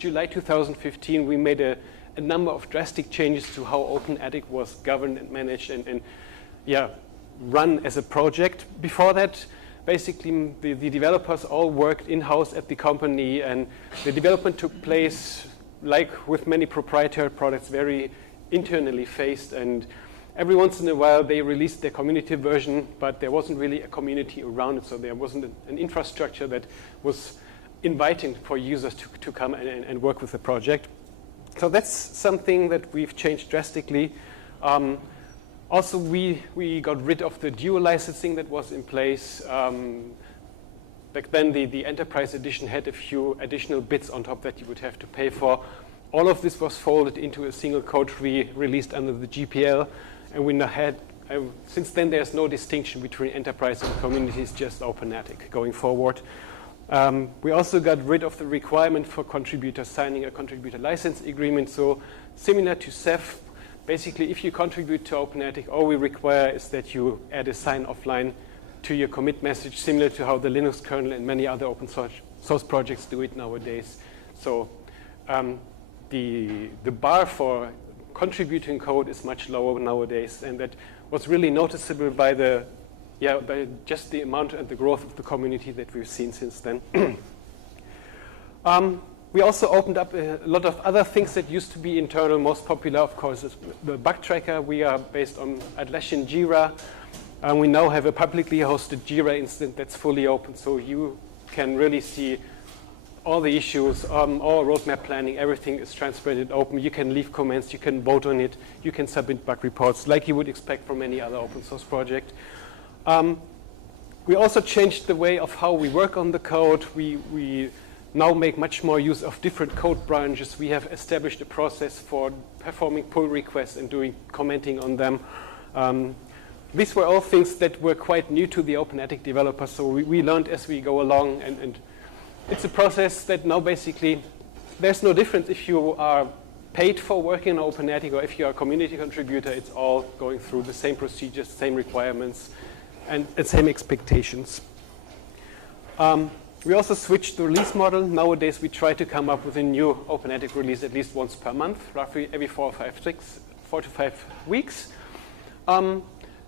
July 2015, we made a number of drastic changes to how OpenAttic was governed and managed and run as a project. Before that, basically the developers all worked in-house at the company, and the development took place, like with many proprietary products, very internally faced, and every once in a while they released their community version, but there wasn't really a community around it, so there wasn't an infrastructure that was inviting for users to come and work with the project. So that's something that we've changed drastically. Also, we got rid of the dual licensing that was in place. Back then, the Enterprise Edition had a few additional bits on top that you would have to pay for. All of this was folded into a single code tree released under the GPL. And we now had, since then, there's no distinction between enterprise and communities, just OpenAttic going forward. We also got rid of the requirement for contributors signing a contributor license agreement. So similar to Ceph, basically if you contribute to OpenAttic, all we require is that you add a sign-off line to your commit message, similar to how the Linux kernel and many other open source projects do it nowadays. So the bar for contributing code is much lower nowadays, and that was really noticeable by by just the amount and the growth of the community that we've seen since then. We also opened up a lot of other things that used to be internal. Most popular, of course, is the bug tracker. We are based on Atlassian Jira. We now have a publicly hosted Jira instance that's fully open, so you can really see all the issues, all roadmap planning, everything is transparent and open. You can leave comments, you can vote on it, you can submit bug reports like you would expect from any other open source project. We also changed the way of how we work on the code. We now make much more use of different code branches. We have established a process for performing pull requests and commenting on them. These were all things that were quite new to the OpenAttic developers, so we learned as we go along, and it's a process that now basically there's no difference if you are paid for working on OpenAttic or if you are a community contributor. It's all going through the same procedures, same requirements, and same expectations. We also switched the release model. Nowadays we try to come up with a new OpenAttic release at least once per month, roughly every 4 to 5 weeks.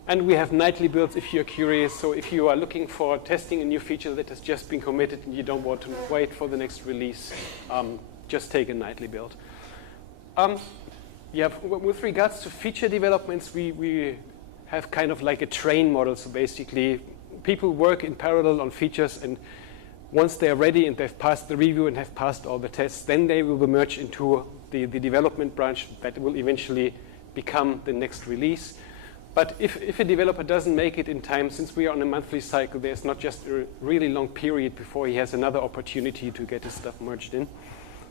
And we have nightly builds if you're curious. So if you are looking for testing a new feature that has just been committed and you don't want to wait for the next release, just take a nightly build. With regards to feature developments, we have kind of like a train model. So basically, people work in parallel on features, and once they're ready and they've passed the review and have passed all the tests, then they will merge into the development branch that will eventually become the next release. But if a developer doesn't make it in time, since we are on a monthly cycle, there's not just a really long period before he has another opportunity to get his stuff merged in.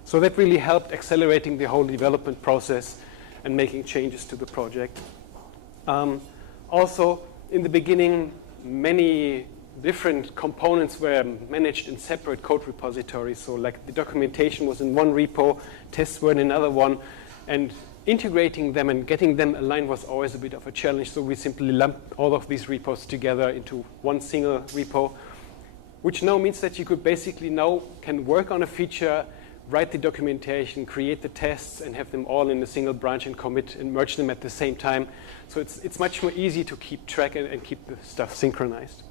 So that really helped accelerating the whole development process and making changes to the project. Also, in the beginning, many different components were managed in separate code repositories. So like the documentation was in one repo, tests were in another one, and integrating them and getting them aligned was always a bit of a challenge, so we simply lumped all of these repos together into one single repo, which now means that you could basically now can work on a feature, write the documentation, create the tests, and have them all in a single branch and commit and merge them at the same time. So it's much more easy to keep track and keep the stuff synchronized.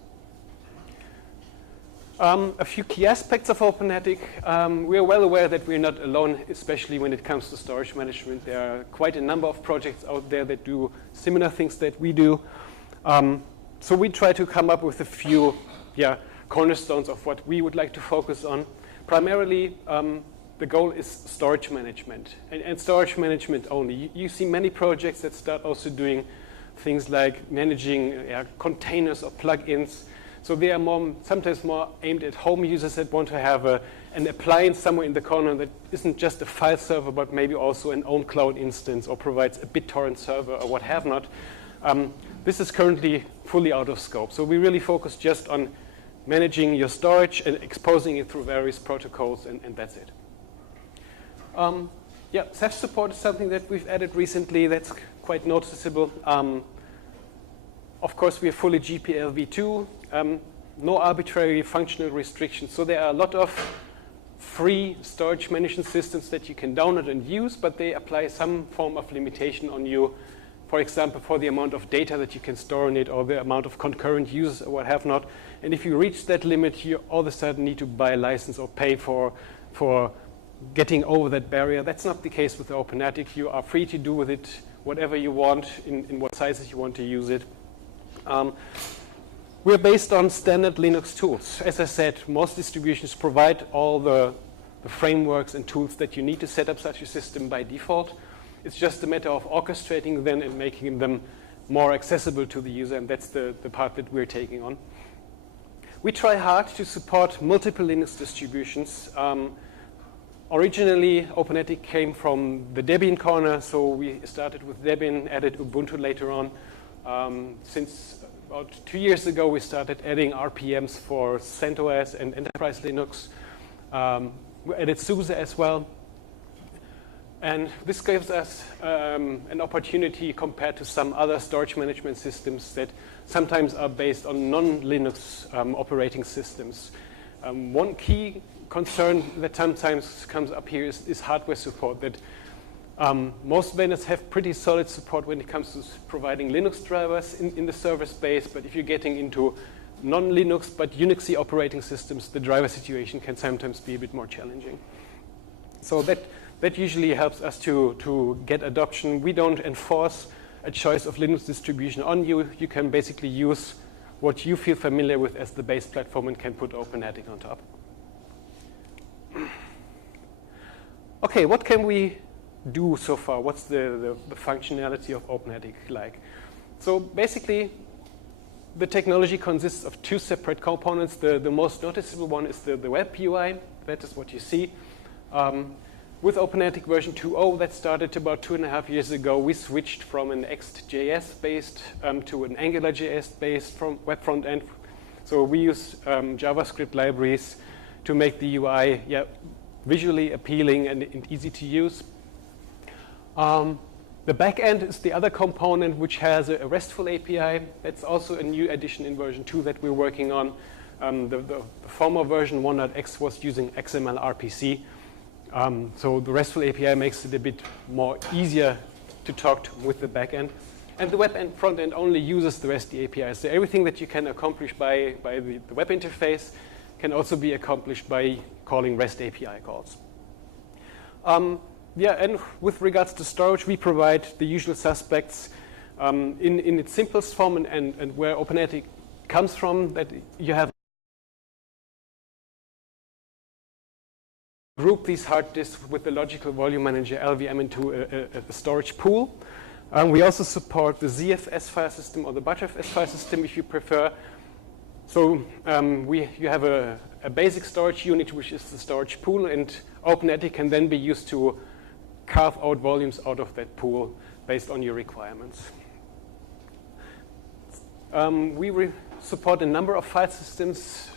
A few key aspects of OpenAttic. We are well aware that we're not alone, especially when it comes to storage management. There are quite a number of projects out there that do similar things that we do. So we try to come up with a few cornerstones of what we would like to focus on. Primarily, the goal is storage management, and storage management only. You see many projects that start also doing things like managing containers or plugins. So they are sometimes more aimed at home users that want to have an appliance somewhere in the corner that isn't just a file server, but maybe also an own cloud instance or provides a BitTorrent server or what have not. This is currently fully out of scope. So we really focus just on managing your storage and exposing it through various protocols, and that's it. Ceph support is something that we've added recently that's quite noticeable. Of course, we are fully GPL v2. No arbitrary functional restrictions. So there are a lot of free storage management systems that you can download and use, but they apply some form of limitation on you. For example, for the amount of data that you can store in it or the amount of concurrent users or what have not. And if you reach that limit, you all of a sudden need to buy a license or pay for getting over that barrier. That's not the case with OpenAttic. You are free to do with it whatever you want in what sizes you want to use it. We're based on standard Linux tools. As I said, most distributions provide all the frameworks and tools that you need to set up such a system by default. It's just a matter of orchestrating them and making them more accessible to the user, and that's the part that we're taking on. We try hard to support multiple Linux distributions. Originally, OpenAttic came from the Debian corner, so we started with Debian, added Ubuntu later on. Since about 2 years ago, we started adding RPMs for CentOS and Enterprise Linux. We added SUSE as well. And this gives us an opportunity compared to some other storage management systems that sometimes are based on non-Linux operating systems. One key concern that sometimes comes up here is hardware support. That most vendors have pretty solid support when it comes to providing Linux drivers in the server space, but if you're getting into non-Linux but Unixy operating systems, the driver situation can sometimes be a bit more challenging. So that usually helps us to get adoption. We don't enforce a choice of Linux distribution on you. You can basically use what you feel familiar with as the base platform and can put OpenATIC on top. Okay, what can we do so far? What's the functionality of OpenATIC like? So basically, the technology consists of two separate components. The most noticeable one is the web UI. That is what you see. With OpenATIC version 2.0, that started about 2.5 years ago, we switched from an Next.js-based to an AngularJS-based web front end. So we use JavaScript libraries to make the UI visually appealing and easy to use. The back end is the other component, which has a RESTful API. That's also a new addition in version 2 that we're working on. The former version 1.x was using XML RPC. So the RESTful API makes it a bit more easier to talk to with the back end. And the web and front end only uses the REST API. So everything that you can accomplish by the web interface can also be accomplished by calling REST API calls. And with regards to storage, we provide the usual suspects in its simplest form and where OpenATIC comes from, that you have group these hard disks with the logical volume manager LVM into a storage pool. We also support the ZFS file system or the ButterFS file system if you prefer. So you have a basic storage unit, which is the storage pool, and OpenATIC can then be used to carve out volumes out of that pool based on your requirements. We support a number of file systems.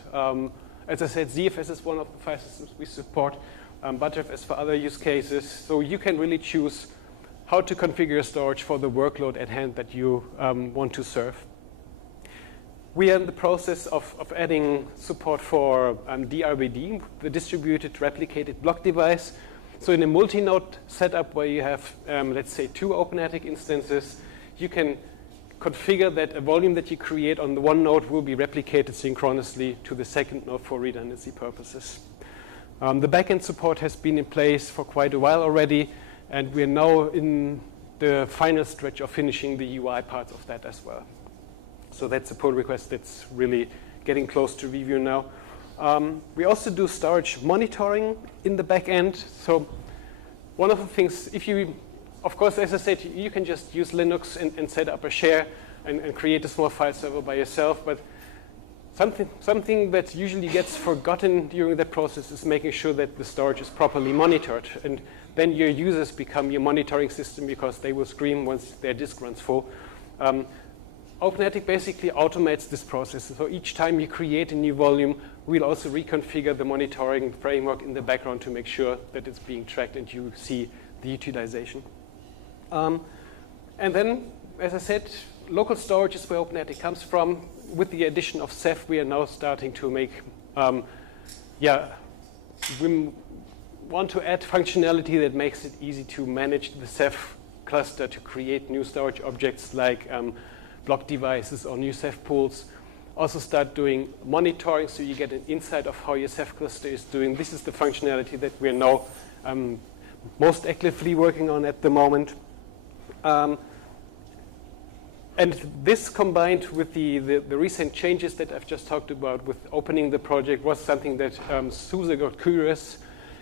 As I said, ZFS is one of the file systems we support, ButterFS for other use cases. So you can really choose how to configure your storage for the workload at hand that you want to serve. We are in the process of adding support for DRBD, the distributed replicated block device. So in a multi-node setup where you have, let's say, 2 OpenATIC instances, you can configure that a volume that you create on the one node will be replicated synchronously to the second node for redundancy purposes. The backend support has been in place for quite a while already, and we're now in the final stretch of finishing the UI parts of that as well. So that's a pull request that's really getting close to review now. We also do storage monitoring in the back end. So one of the things, of course, as I said, you can just use Linux and set up a share and create a small file server by yourself. But something that usually gets forgotten during that process is making sure that the storage is properly monitored. And then your users become your monitoring system because they will scream once their disk runs full. OpenATIC basically automates this process. So each time you create a new volume, we'll also reconfigure the monitoring framework in the background to make sure that it's being tracked and you see the utilization. And then, as I said, local storage is where OpenATIC comes from. With the addition of Ceph, we are now starting to make, we want to add functionality that makes it easy to manage the Ceph cluster to create new storage objects like block devices or new Ceph pools. Also start doing monitoring so you get an insight of how your Ceph cluster is doing. This is the functionality that we're now most actively working on at the moment. And this combined with the recent changes that I've just talked about with opening the project was something that SUSE got curious.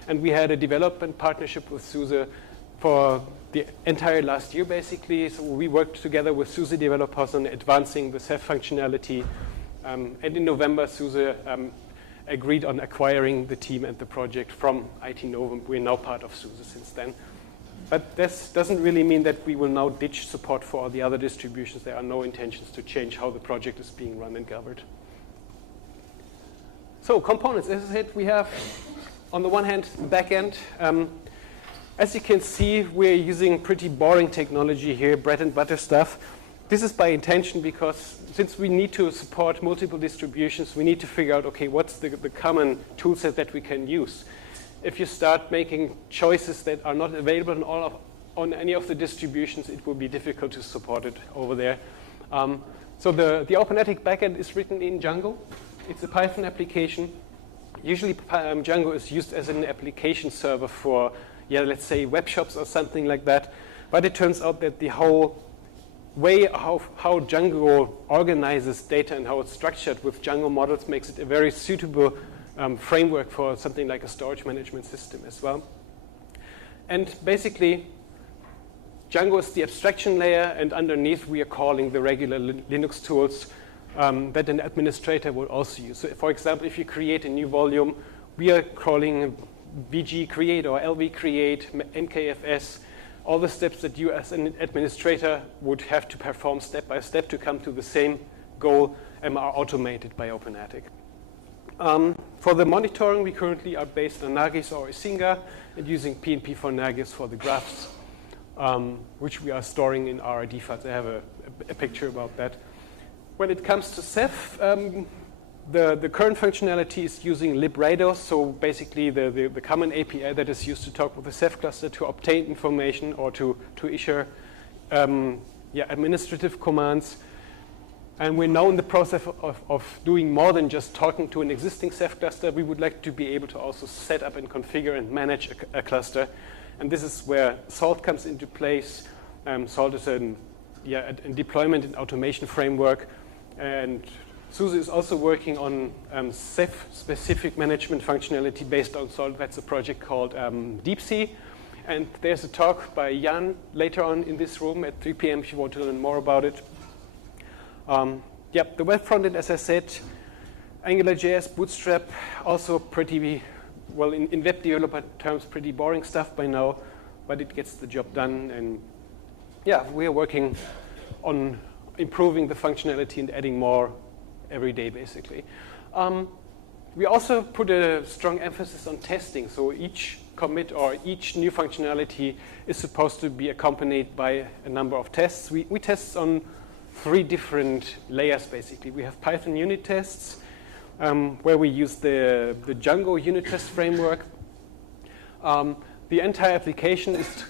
And we had a development partnership with SUSE for the entire last year, basically. So we worked together with SUSE developers on advancing the Ceph functionality. And in November, SUSE agreed on acquiring the team and the project from IT Novum. We're now part of SUSE since then. But this doesn't really mean that we will now ditch support for all the other distributions. There are no intentions to change how the project is being run and governed. So components, as I said, we have on the one hand the back end. As you can see, we're using pretty boring technology here, bread and butter stuff. This is by intention because since we need to support multiple distributions, we need to figure out, okay, what's the common toolset that we can use. If you start making choices that are not available on any of the distributions, it will be difficult to support it over there. So the OpenATIC backend is written in Django. It's a Python application. Usually Django is used as an application server for, let's say web shops or something like that. But it turns out that the whole way how Django organizes data and how it's structured with Django models makes it a very suitable framework for something like a storage management system as well. And basically, Django is the abstraction layer, and underneath we are calling the regular Linux tools that an administrator will also use. So for example, if you create a new volume, we are calling VG create or LV create, MKFS, all the steps that you as an administrator would have to perform step by step to come to the same goal are automated by OpenATIC. For the monitoring, we currently are based on Nagios or Isinga and using PnP4 Nagios for the graphs, which we are storing in RRD files. I have a picture about that. When it comes to Ceph, the current functionality is using librados, so basically the common API that is used to talk with the Ceph cluster to obtain information or to issue administrative commands. And we're now in the process of doing more than just talking to an existing Ceph cluster. We would like to be able to also set up and configure and manage a cluster. And this is where Salt comes into place. Salt is a deployment and automation framework. And SUSE is also working on Ceph-specific management functionality based on Salt. That's a project called DeepSea. And there's a talk by Jan later on in this room at 3 p.m. if you want to learn more about it. The web frontend, as I said, AngularJS, Bootstrap, also pretty, well, in web developer terms, pretty boring stuff by now, but it gets the job done. And we are working on improving the functionality and adding more every day, basically. We also put a strong emphasis on testing. So each commit or each new functionality is supposed to be accompanied by a number of tests. We test on 3 different layers, basically. We have Python unit tests, where we use the Django unit test framework. The entire application is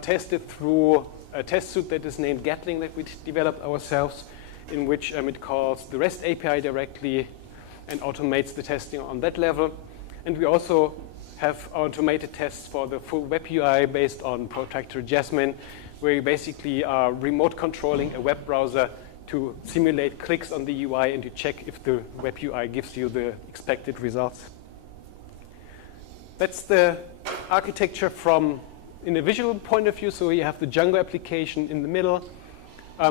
tested through a test suite that is named Gatling that we developed ourselves, in which it calls the REST API directly and automates the testing on that level. And we also have automated tests for the full web UI based on Protractor Jasmine, where you basically are remote controlling a web browser to simulate clicks on the UI and to check if the web UI gives you the expected results. That's the architecture from in a visual point of view. So you have the Django application in the middle.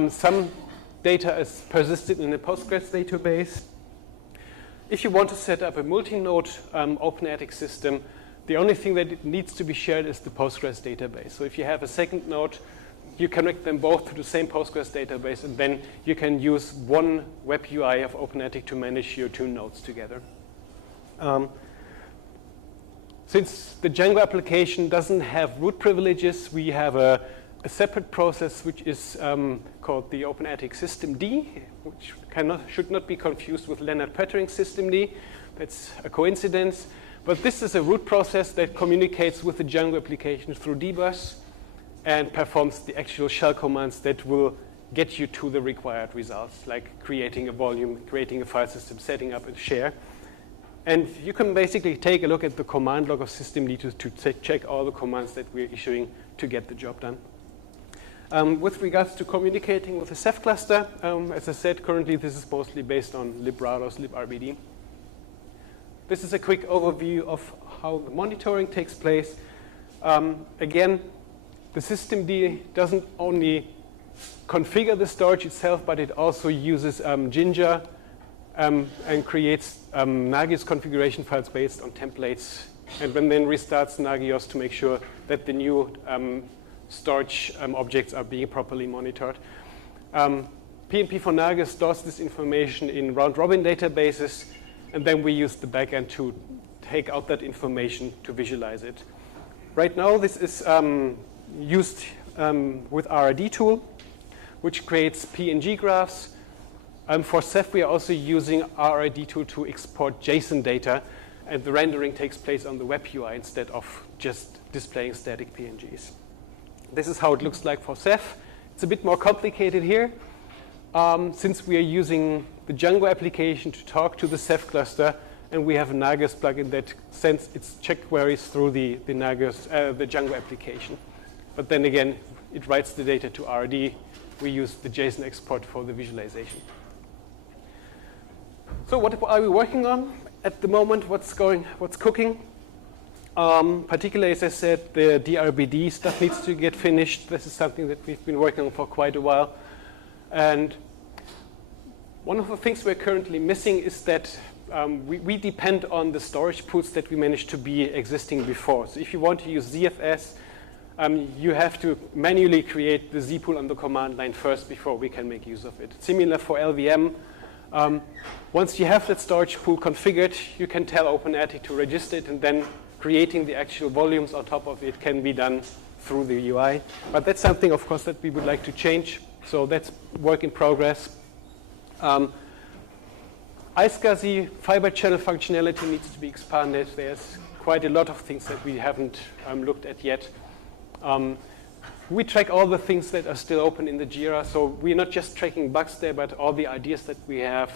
Some data is persisted in a Postgres database. If you want to set up a multi-node OpenATIC system, the only thing that it needs to be shared is the Postgres database. So if you have a second node, you connect them both to the same Postgres database, and then you can use one web UI of OpenATIC to manage your 2 nodes together. Since the Django application doesn't have root privileges, we have a separate process which is called the OpenATIC systemd, which should not be confused with Leonard Pettering's systemd. That's a coincidence. But this is a root process that communicates with the Django application through dbus and performs the actual shell commands that will get you to the required results, like creating a volume, creating a file system, setting up a share. And you can basically take a look at the command log of systemd to check all the commands that we're issuing to get the job done. With regards to communicating with the Ceph cluster, as I said, currently this is mostly based on librados, librd. This is a quick overview of how the monitoring takes place. Again, the systemd doesn't only configure the storage itself, but it also uses Jinja and creates Nagios configuration files based on templates, and then restarts Nagios to make sure that the new storage objects are being properly monitored. PnP4 Nagios stores this information in round-robin databases, and then we use the backend to take out that information to visualize it. Right now, this is used with RRD tool. which creates PNG graphs. For Ceph, we are also using RRD tool to export JSON data, and the rendering takes place on the web UI instead of just displaying static PNGs. This is how it looks like for Ceph. It's a bit more complicated here. Since we are using the Django application to talk to the Ceph cluster, and we have a Nagios plugin that sends its check queries through the Django application. But then again, it writes the data to RRD. We use the JSON export for the visualization. So what are we working on at the moment? What's cooking? Particularly, as I said, the DRBD stuff needs to get finished. This is something that we've been working on for quite a while. And one of the things we're currently missing is that we depend on the storage pools that we managed to be existing before. So if you want to use ZFS, you have to manually create the Z pool on the command line first before we can make use of it. Similar for LVM. Once you have that storage pool configured, you can tell OpenATIC to register it, and then creating the actual volumes on top of it can be done through the UI. But that's something, of course, that we would like to change. So that's work in progress. iSCSI fiber channel functionality needs to be expanded. There's quite a lot of things that we haven't looked at yet. We track all the things that are still open in the Jira. So we're not just tracking bugs there, but all the ideas that we have.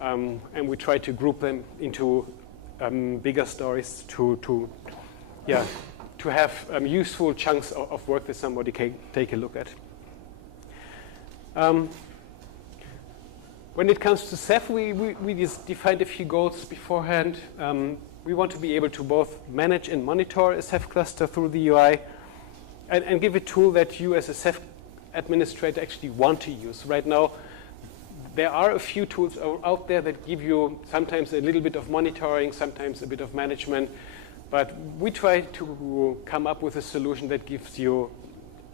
And we try to group them into bigger stories to have useful chunks of work that somebody can take a look at. When it comes to Ceph, we just defined a few goals beforehand. We want to be able to both manage and monitor a Ceph cluster through the UI and give a tool that you as a Ceph administrator actually want to use. Right now, there are a few tools out there that give you sometimes a little bit of monitoring, sometimes a bit of management, but we try to come up with a solution that gives you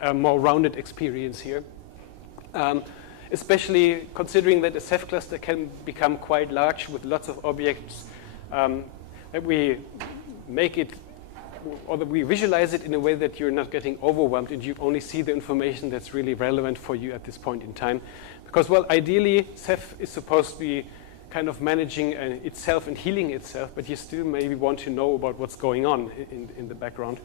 a more rounded experience here. Especially considering that a Ceph cluster can become quite large with lots of objects, that we make it, or that we visualize it in a way that you're not getting overwhelmed and you only see the information that's really relevant for you at this point in time. Because, well, ideally, Ceph is supposed to be kind of managing itself and healing itself, but you still maybe want to know about what's going on in the background.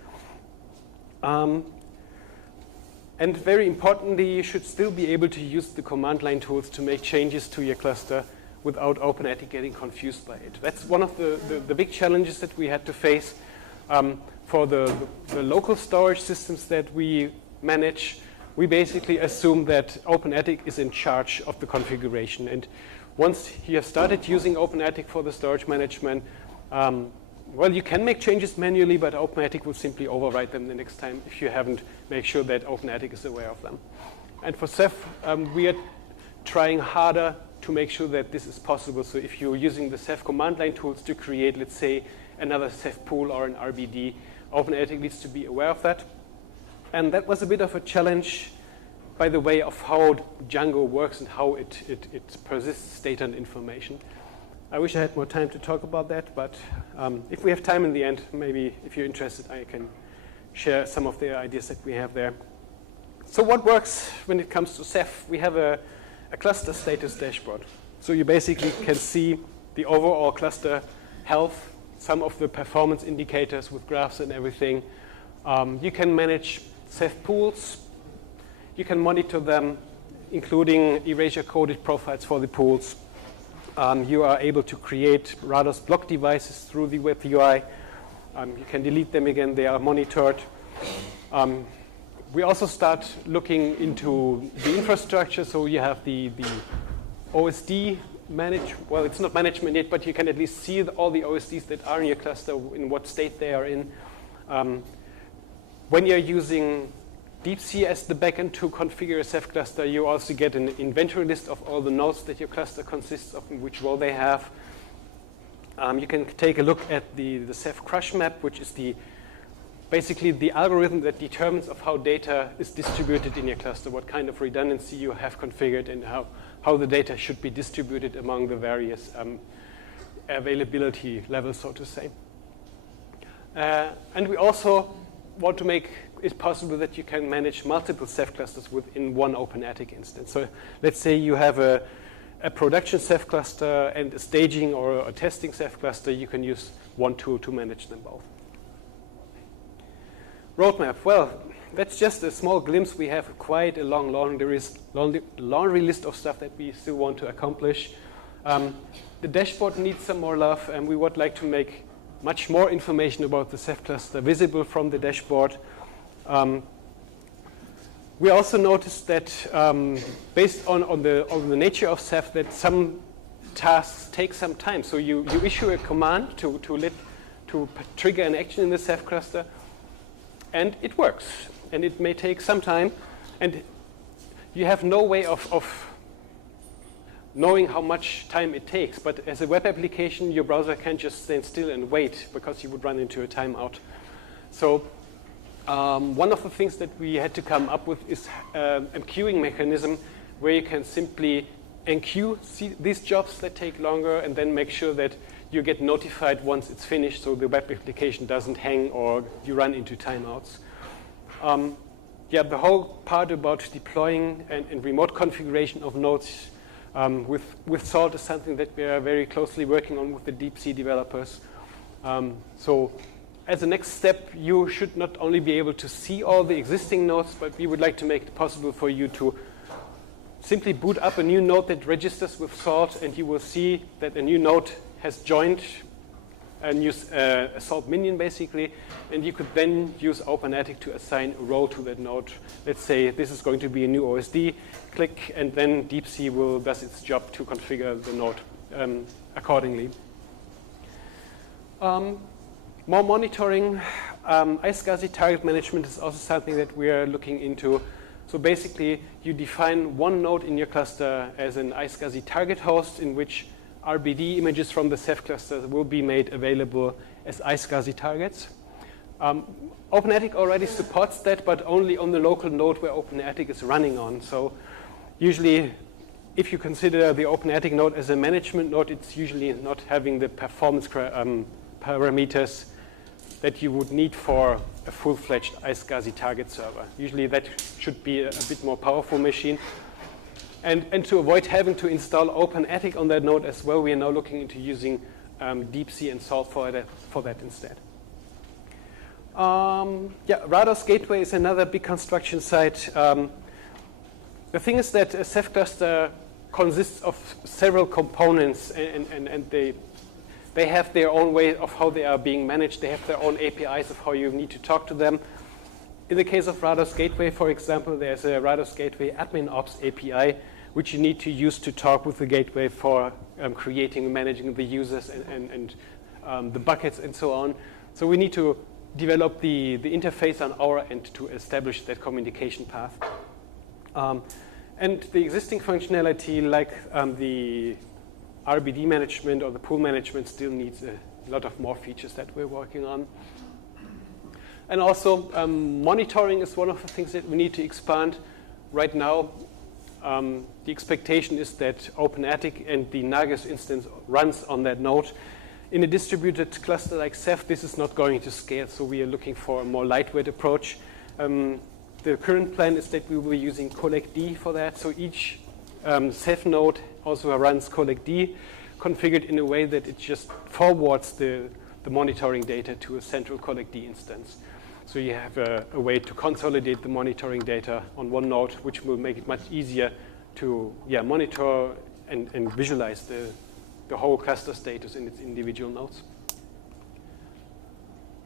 And very importantly, you should still be able to use the command line tools to make changes to your cluster without OpenATIC getting confused by it. That's one of the big challenges that we had to face. For the local storage systems that we manage, we basically assume that OpenATIC is in charge of the configuration. And once you have started using OpenATIC for the storage management, well, you can make changes manually, but OpenATIC will simply override them the next time if you haven't made sure that OpenATIC is aware of them. And for Ceph, we are trying harder to make sure that this is possible. So if you're using the Ceph command line tools to create, let's say, another Ceph pool or an RBD, OpenATIC needs to be aware of that. And that was a bit of a challenge, by the way, of how Django works and how it persists data and information. I wish I had more time to talk about that, but if we have time in the end, maybe if you're interested, I can share some of the ideas that we have there. So what works when it comes to Ceph? We have a cluster status dashboard. So you basically can see the overall cluster health, some of the performance indicators with graphs and everything. You can manage Ceph pools. You can monitor them, including erasure-coded profiles for the pools. You are able to create Rados block devices through the web UI. You can delete them again. They are monitored. We also start looking into the infrastructure. So you have the OSD manage. Well, it's not management yet, but you can at least see all the OSDs that are in your cluster, in what state they are in. When you're using DeepC as the backend to configure a Ceph cluster, you also get an inventory list of all the nodes that your cluster consists of and which role they have. You can take a look at the Ceph crush map, which is basically the algorithm that determines of how data is distributed in your cluster, what kind of redundancy you have configured, and how the data should be distributed among the various availability levels, so to say. And we also want to make it's possible that you can manage multiple Ceph clusters within one OpenATIC instance. So let's say you have a production Ceph cluster and a staging or a testing Ceph cluster. You can use one tool to manage them both. Roadmap. Well, that's just a small glimpse. We have quite a long laundry list of stuff that we still want to accomplish. The dashboard needs some more love, and we would like to make much more information about the Ceph cluster visible from the dashboard. We also noticed that based on the nature of Ceph, that some tasks take some time. So you issue a command to trigger an action in the Ceph cluster, and it works. And it may take some time, and you have no way of knowing how much time it takes. But as a web application, your browser can't just stand still and wait, because you would run into a timeout. So one of the things that we had to come up with is a queuing mechanism where you can simply enqueue these jobs that take longer and then make sure that you get notified once it's finished, so the web application doesn't hang or you run into timeouts. The whole part about deploying and remote configuration of nodes with Salt is something that we are very closely working on with the DeepC developers. So as a next step, you should not only be able to see all the existing nodes, but we would like to make it possible for you to simply boot up a new node that registers with Salt, and you will see that a new node has joined and use a Salt minion, basically, and you could then use OpenATIC to assign a role to that node. Let's say this is going to be a new OSD, click, and then DeepC does its job to configure the node accordingly. More monitoring. iSCSI target management is also something that we are looking into. So basically, you define one node in your cluster as an iSCSI target host, in which RBD images from the Ceph cluster will be made available as iSCSI targets. OpenATIC already supports that, but only on the local node where OpenATIC is running on. So usually, if you consider the OpenATIC node as a management node, it's usually not having the performance parameters that you would need for a full-fledged iSCSI target server. Usually that should be a bit more powerful machine. And to avoid having to install OpenATIC on that node as well, we are now looking into using DeepC and Salt for that instead. Rados Gateway is another big construction site. The thing is that a Ceph cluster consists of several components, and they have their own way of how they are being managed. They have their own APIs of how you need to talk to them. In the case of Rados Gateway, for example, there's a Rados Gateway admin ops API, which you need to use to talk with the gateway for creating and managing the users and the buckets and so on. So we need to develop the interface on our end to establish that communication path. And the existing functionality, like the RBD management or the pool management, still needs a lot of more features that we're working on. And also, monitoring is one of the things that we need to expand. Right now, the expectation is that OpenATIC and the Nagios instance runs on that node. In a distributed cluster like Ceph, this is not going to scale, so we are looking for a more lightweight approach. The current plan is that we will be using collectd for that, so each Ceph node also runs collectd, configured in a way that it just forwards the monitoring data to a central collectd instance. So you have a way to consolidate the monitoring data on one node, which will make it much easier to monitor and visualize the whole cluster status in its individual nodes.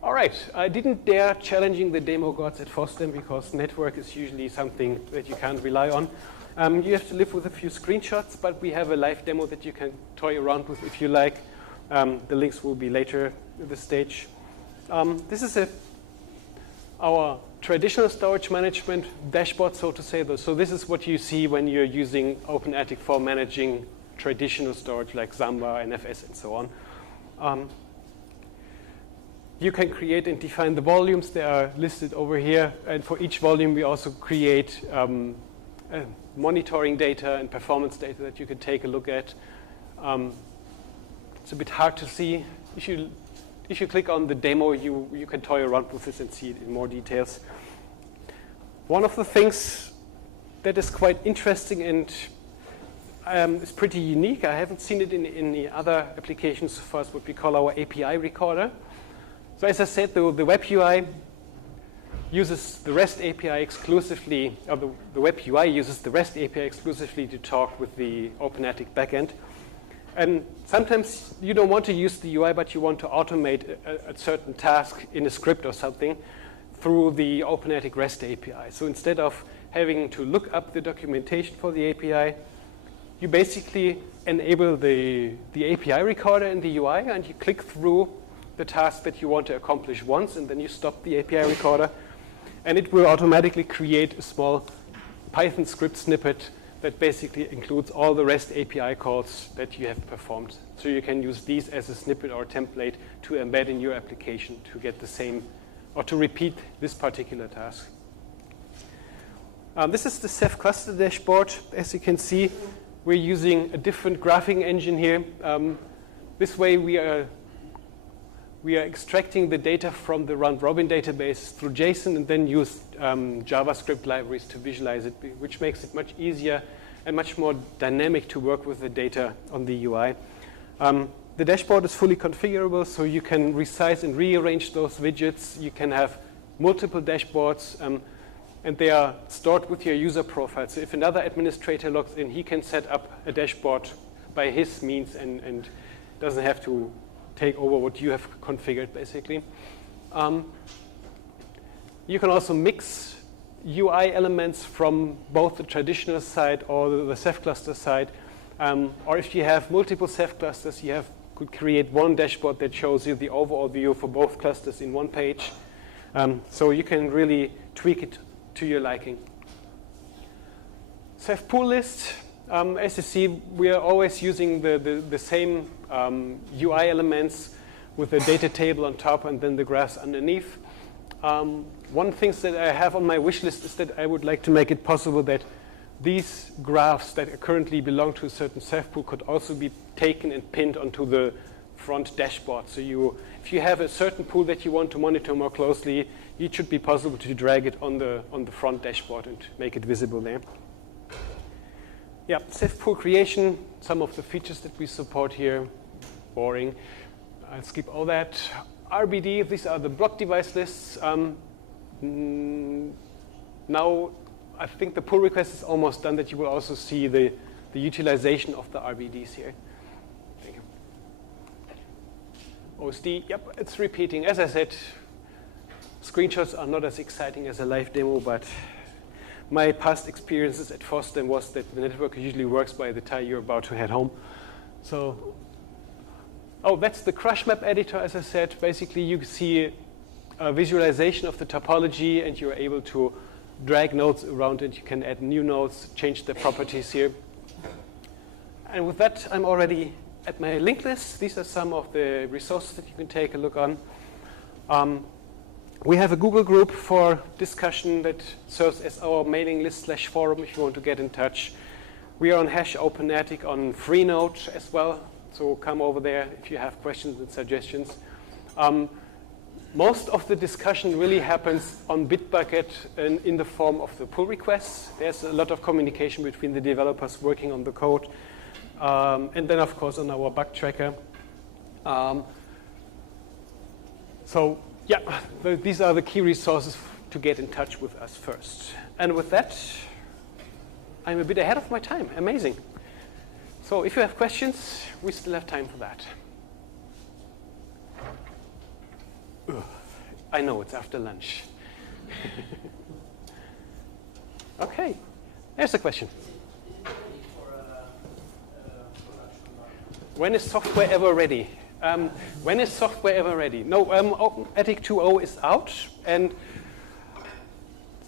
All right, I didn't dare challenging the demo gods at FOSDEM because network is usually something that you can't rely on. You have to live with a few screenshots, but we have a live demo that you can toy around with if you like. The links will be later at the stage. This is our traditional storage management dashboard, so to say. So this is what you see when you're using OpenATIC for managing traditional storage like Samba, NFS, and so on. You can create and define the volumes. They are listed over here. And for each volume, we also create monitoring data and performance data that you can take a look at. It's a bit hard to see. If you click on the demo, you can toy around with this and see it in more details. One of the things that is quite interesting and is pretty unique, I haven't seen it in any other applications so far, is what we call our API recorder. So as I said, the web UI uses the REST API exclusively, or the web UI uses the REST API exclusively to talk with the OpenATIC backend. And sometimes you don't want to use the UI, but you want to automate a certain task in a script or something through the OpenATIC REST API. So instead of having to look up the documentation for the API, you basically enable the API recorder in the UI, and you click through the task that you want to accomplish once, and then you stop the API recorder, and it will automatically create a small Python script snippet that basically includes all the REST API calls that you have performed. So you can use these as a snippet or a template to embed in your application to get the same, or to repeat this particular task. This is the Ceph cluster dashboard. As you can see, we're using a different graphing engine here. This way we are extracting the data from the round-robin database through JSON and then use JavaScript libraries to visualize it, which makes it much easier and much more dynamic to work with the data on the UI. The dashboard is fully configurable, so you can resize and rearrange those widgets. You can have multiple dashboards, and they are stored with your user profile. So if another administrator logs in, he can set up a dashboard by his means and doesn't have to take over what you have configured, basically. You can also mix UI elements from both the traditional side or the Ceph cluster side. Or if you have multiple Ceph clusters, you could create one dashboard that shows you the overall view for both clusters in one page. So you can really tweak it to your liking. Ceph pull list. As you see, we are always using the same UI elements with the data table on top and then the graphs underneath. One thing that I have on my wish list is that I would like to make it possible that these graphs that currently belong to a certain Ceph pool could also be taken and pinned onto the front dashboard. So if you have a certain pool that you want to monitor more closely, it should be possible to drag it on the front dashboard and make it visible there. Yeah, Ceph pool creation, some of the features that we support here, boring. I'll skip all that. RBD, these are the block device lists. Now, I think the pull request is almost done, that you will also see the utilization of the RBDs here. Thank you. OSD, yep, it's repeating. As I said, screenshots are not as exciting as a live demo, but my past experiences at FOSDEM was that the network usually works by the time you're about to head home. So, that's the crush map editor, as I said. Basically, you see a visualization of the topology, and you're able to drag nodes around it. You can add new nodes, change the properties here. And with that, I'm already at my link list. These are some of the resources that you can take a look on. We have a Google group for discussion that serves as our mailing list / forum if you want to get in touch. We are on #OpenATIC on Freenode as well, so come over there if you have questions and suggestions. Most of the discussion really happens on Bitbucket and in the form of the pull requests. There's a lot of communication between the developers working on the code. And then, of course, on our bug tracker. So, yeah, these are the key resources to get in touch with us first. And with that, I'm a bit ahead of my time. Amazing. So if you have questions, we still have time for that. I know, it's after lunch. Okay, there's a question. When is software ever ready? When is software ever ready? No, OpenATIC 2.0 is out, and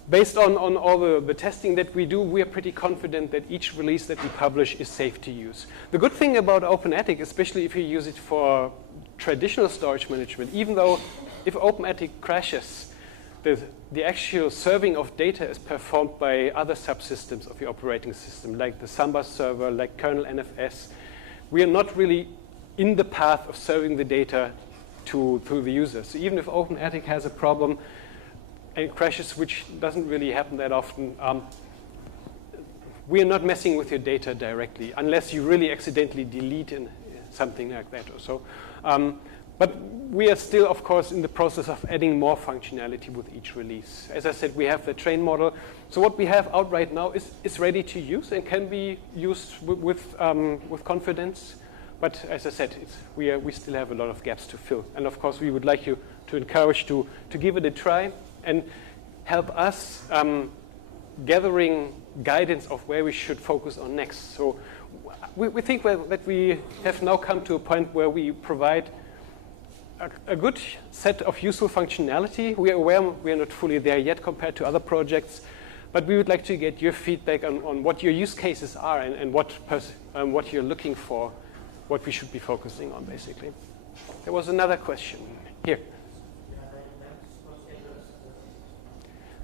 based on all the testing that we do, we are pretty confident that each release that we publish is safe to use. The good thing about OpenATIC, especially if you use it for traditional storage management, even though if OpenATIC crashes, the actual serving of data is performed by other subsystems of the operating system, like the Samba server, like kernel NFS. We are not really in the path of serving the data to the user. So even if OpenATIC has a problem, and crashes, which doesn't really happen that often. We are not messing with your data directly, unless you really accidentally delete something like that or so. But we are still, of course, in the process of adding more functionality with each release. As I said, we have the train model. So what we have out right now is ready to use and can be used with confidence. But as I said, we still have a lot of gaps to fill. And of course, we would like you to encourage to give it a try and help us gathering guidance of where we should focus on next. So we think that we have now come to a point where we provide a good set of useful functionality. We are aware we are not fully there yet compared to other projects, but we would like to get your feedback on what your use cases are and what you're looking for, what we should be focusing on, basically. There was another question here.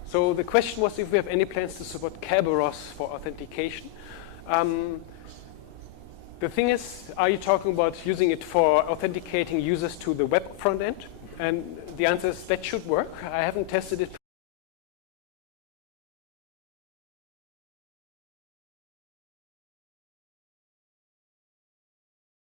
So the question was if we have any plans to support Kerberos for authentication. The thing is, are you talking about using it for authenticating users to the web front end? And the answer is that should work. I haven't tested it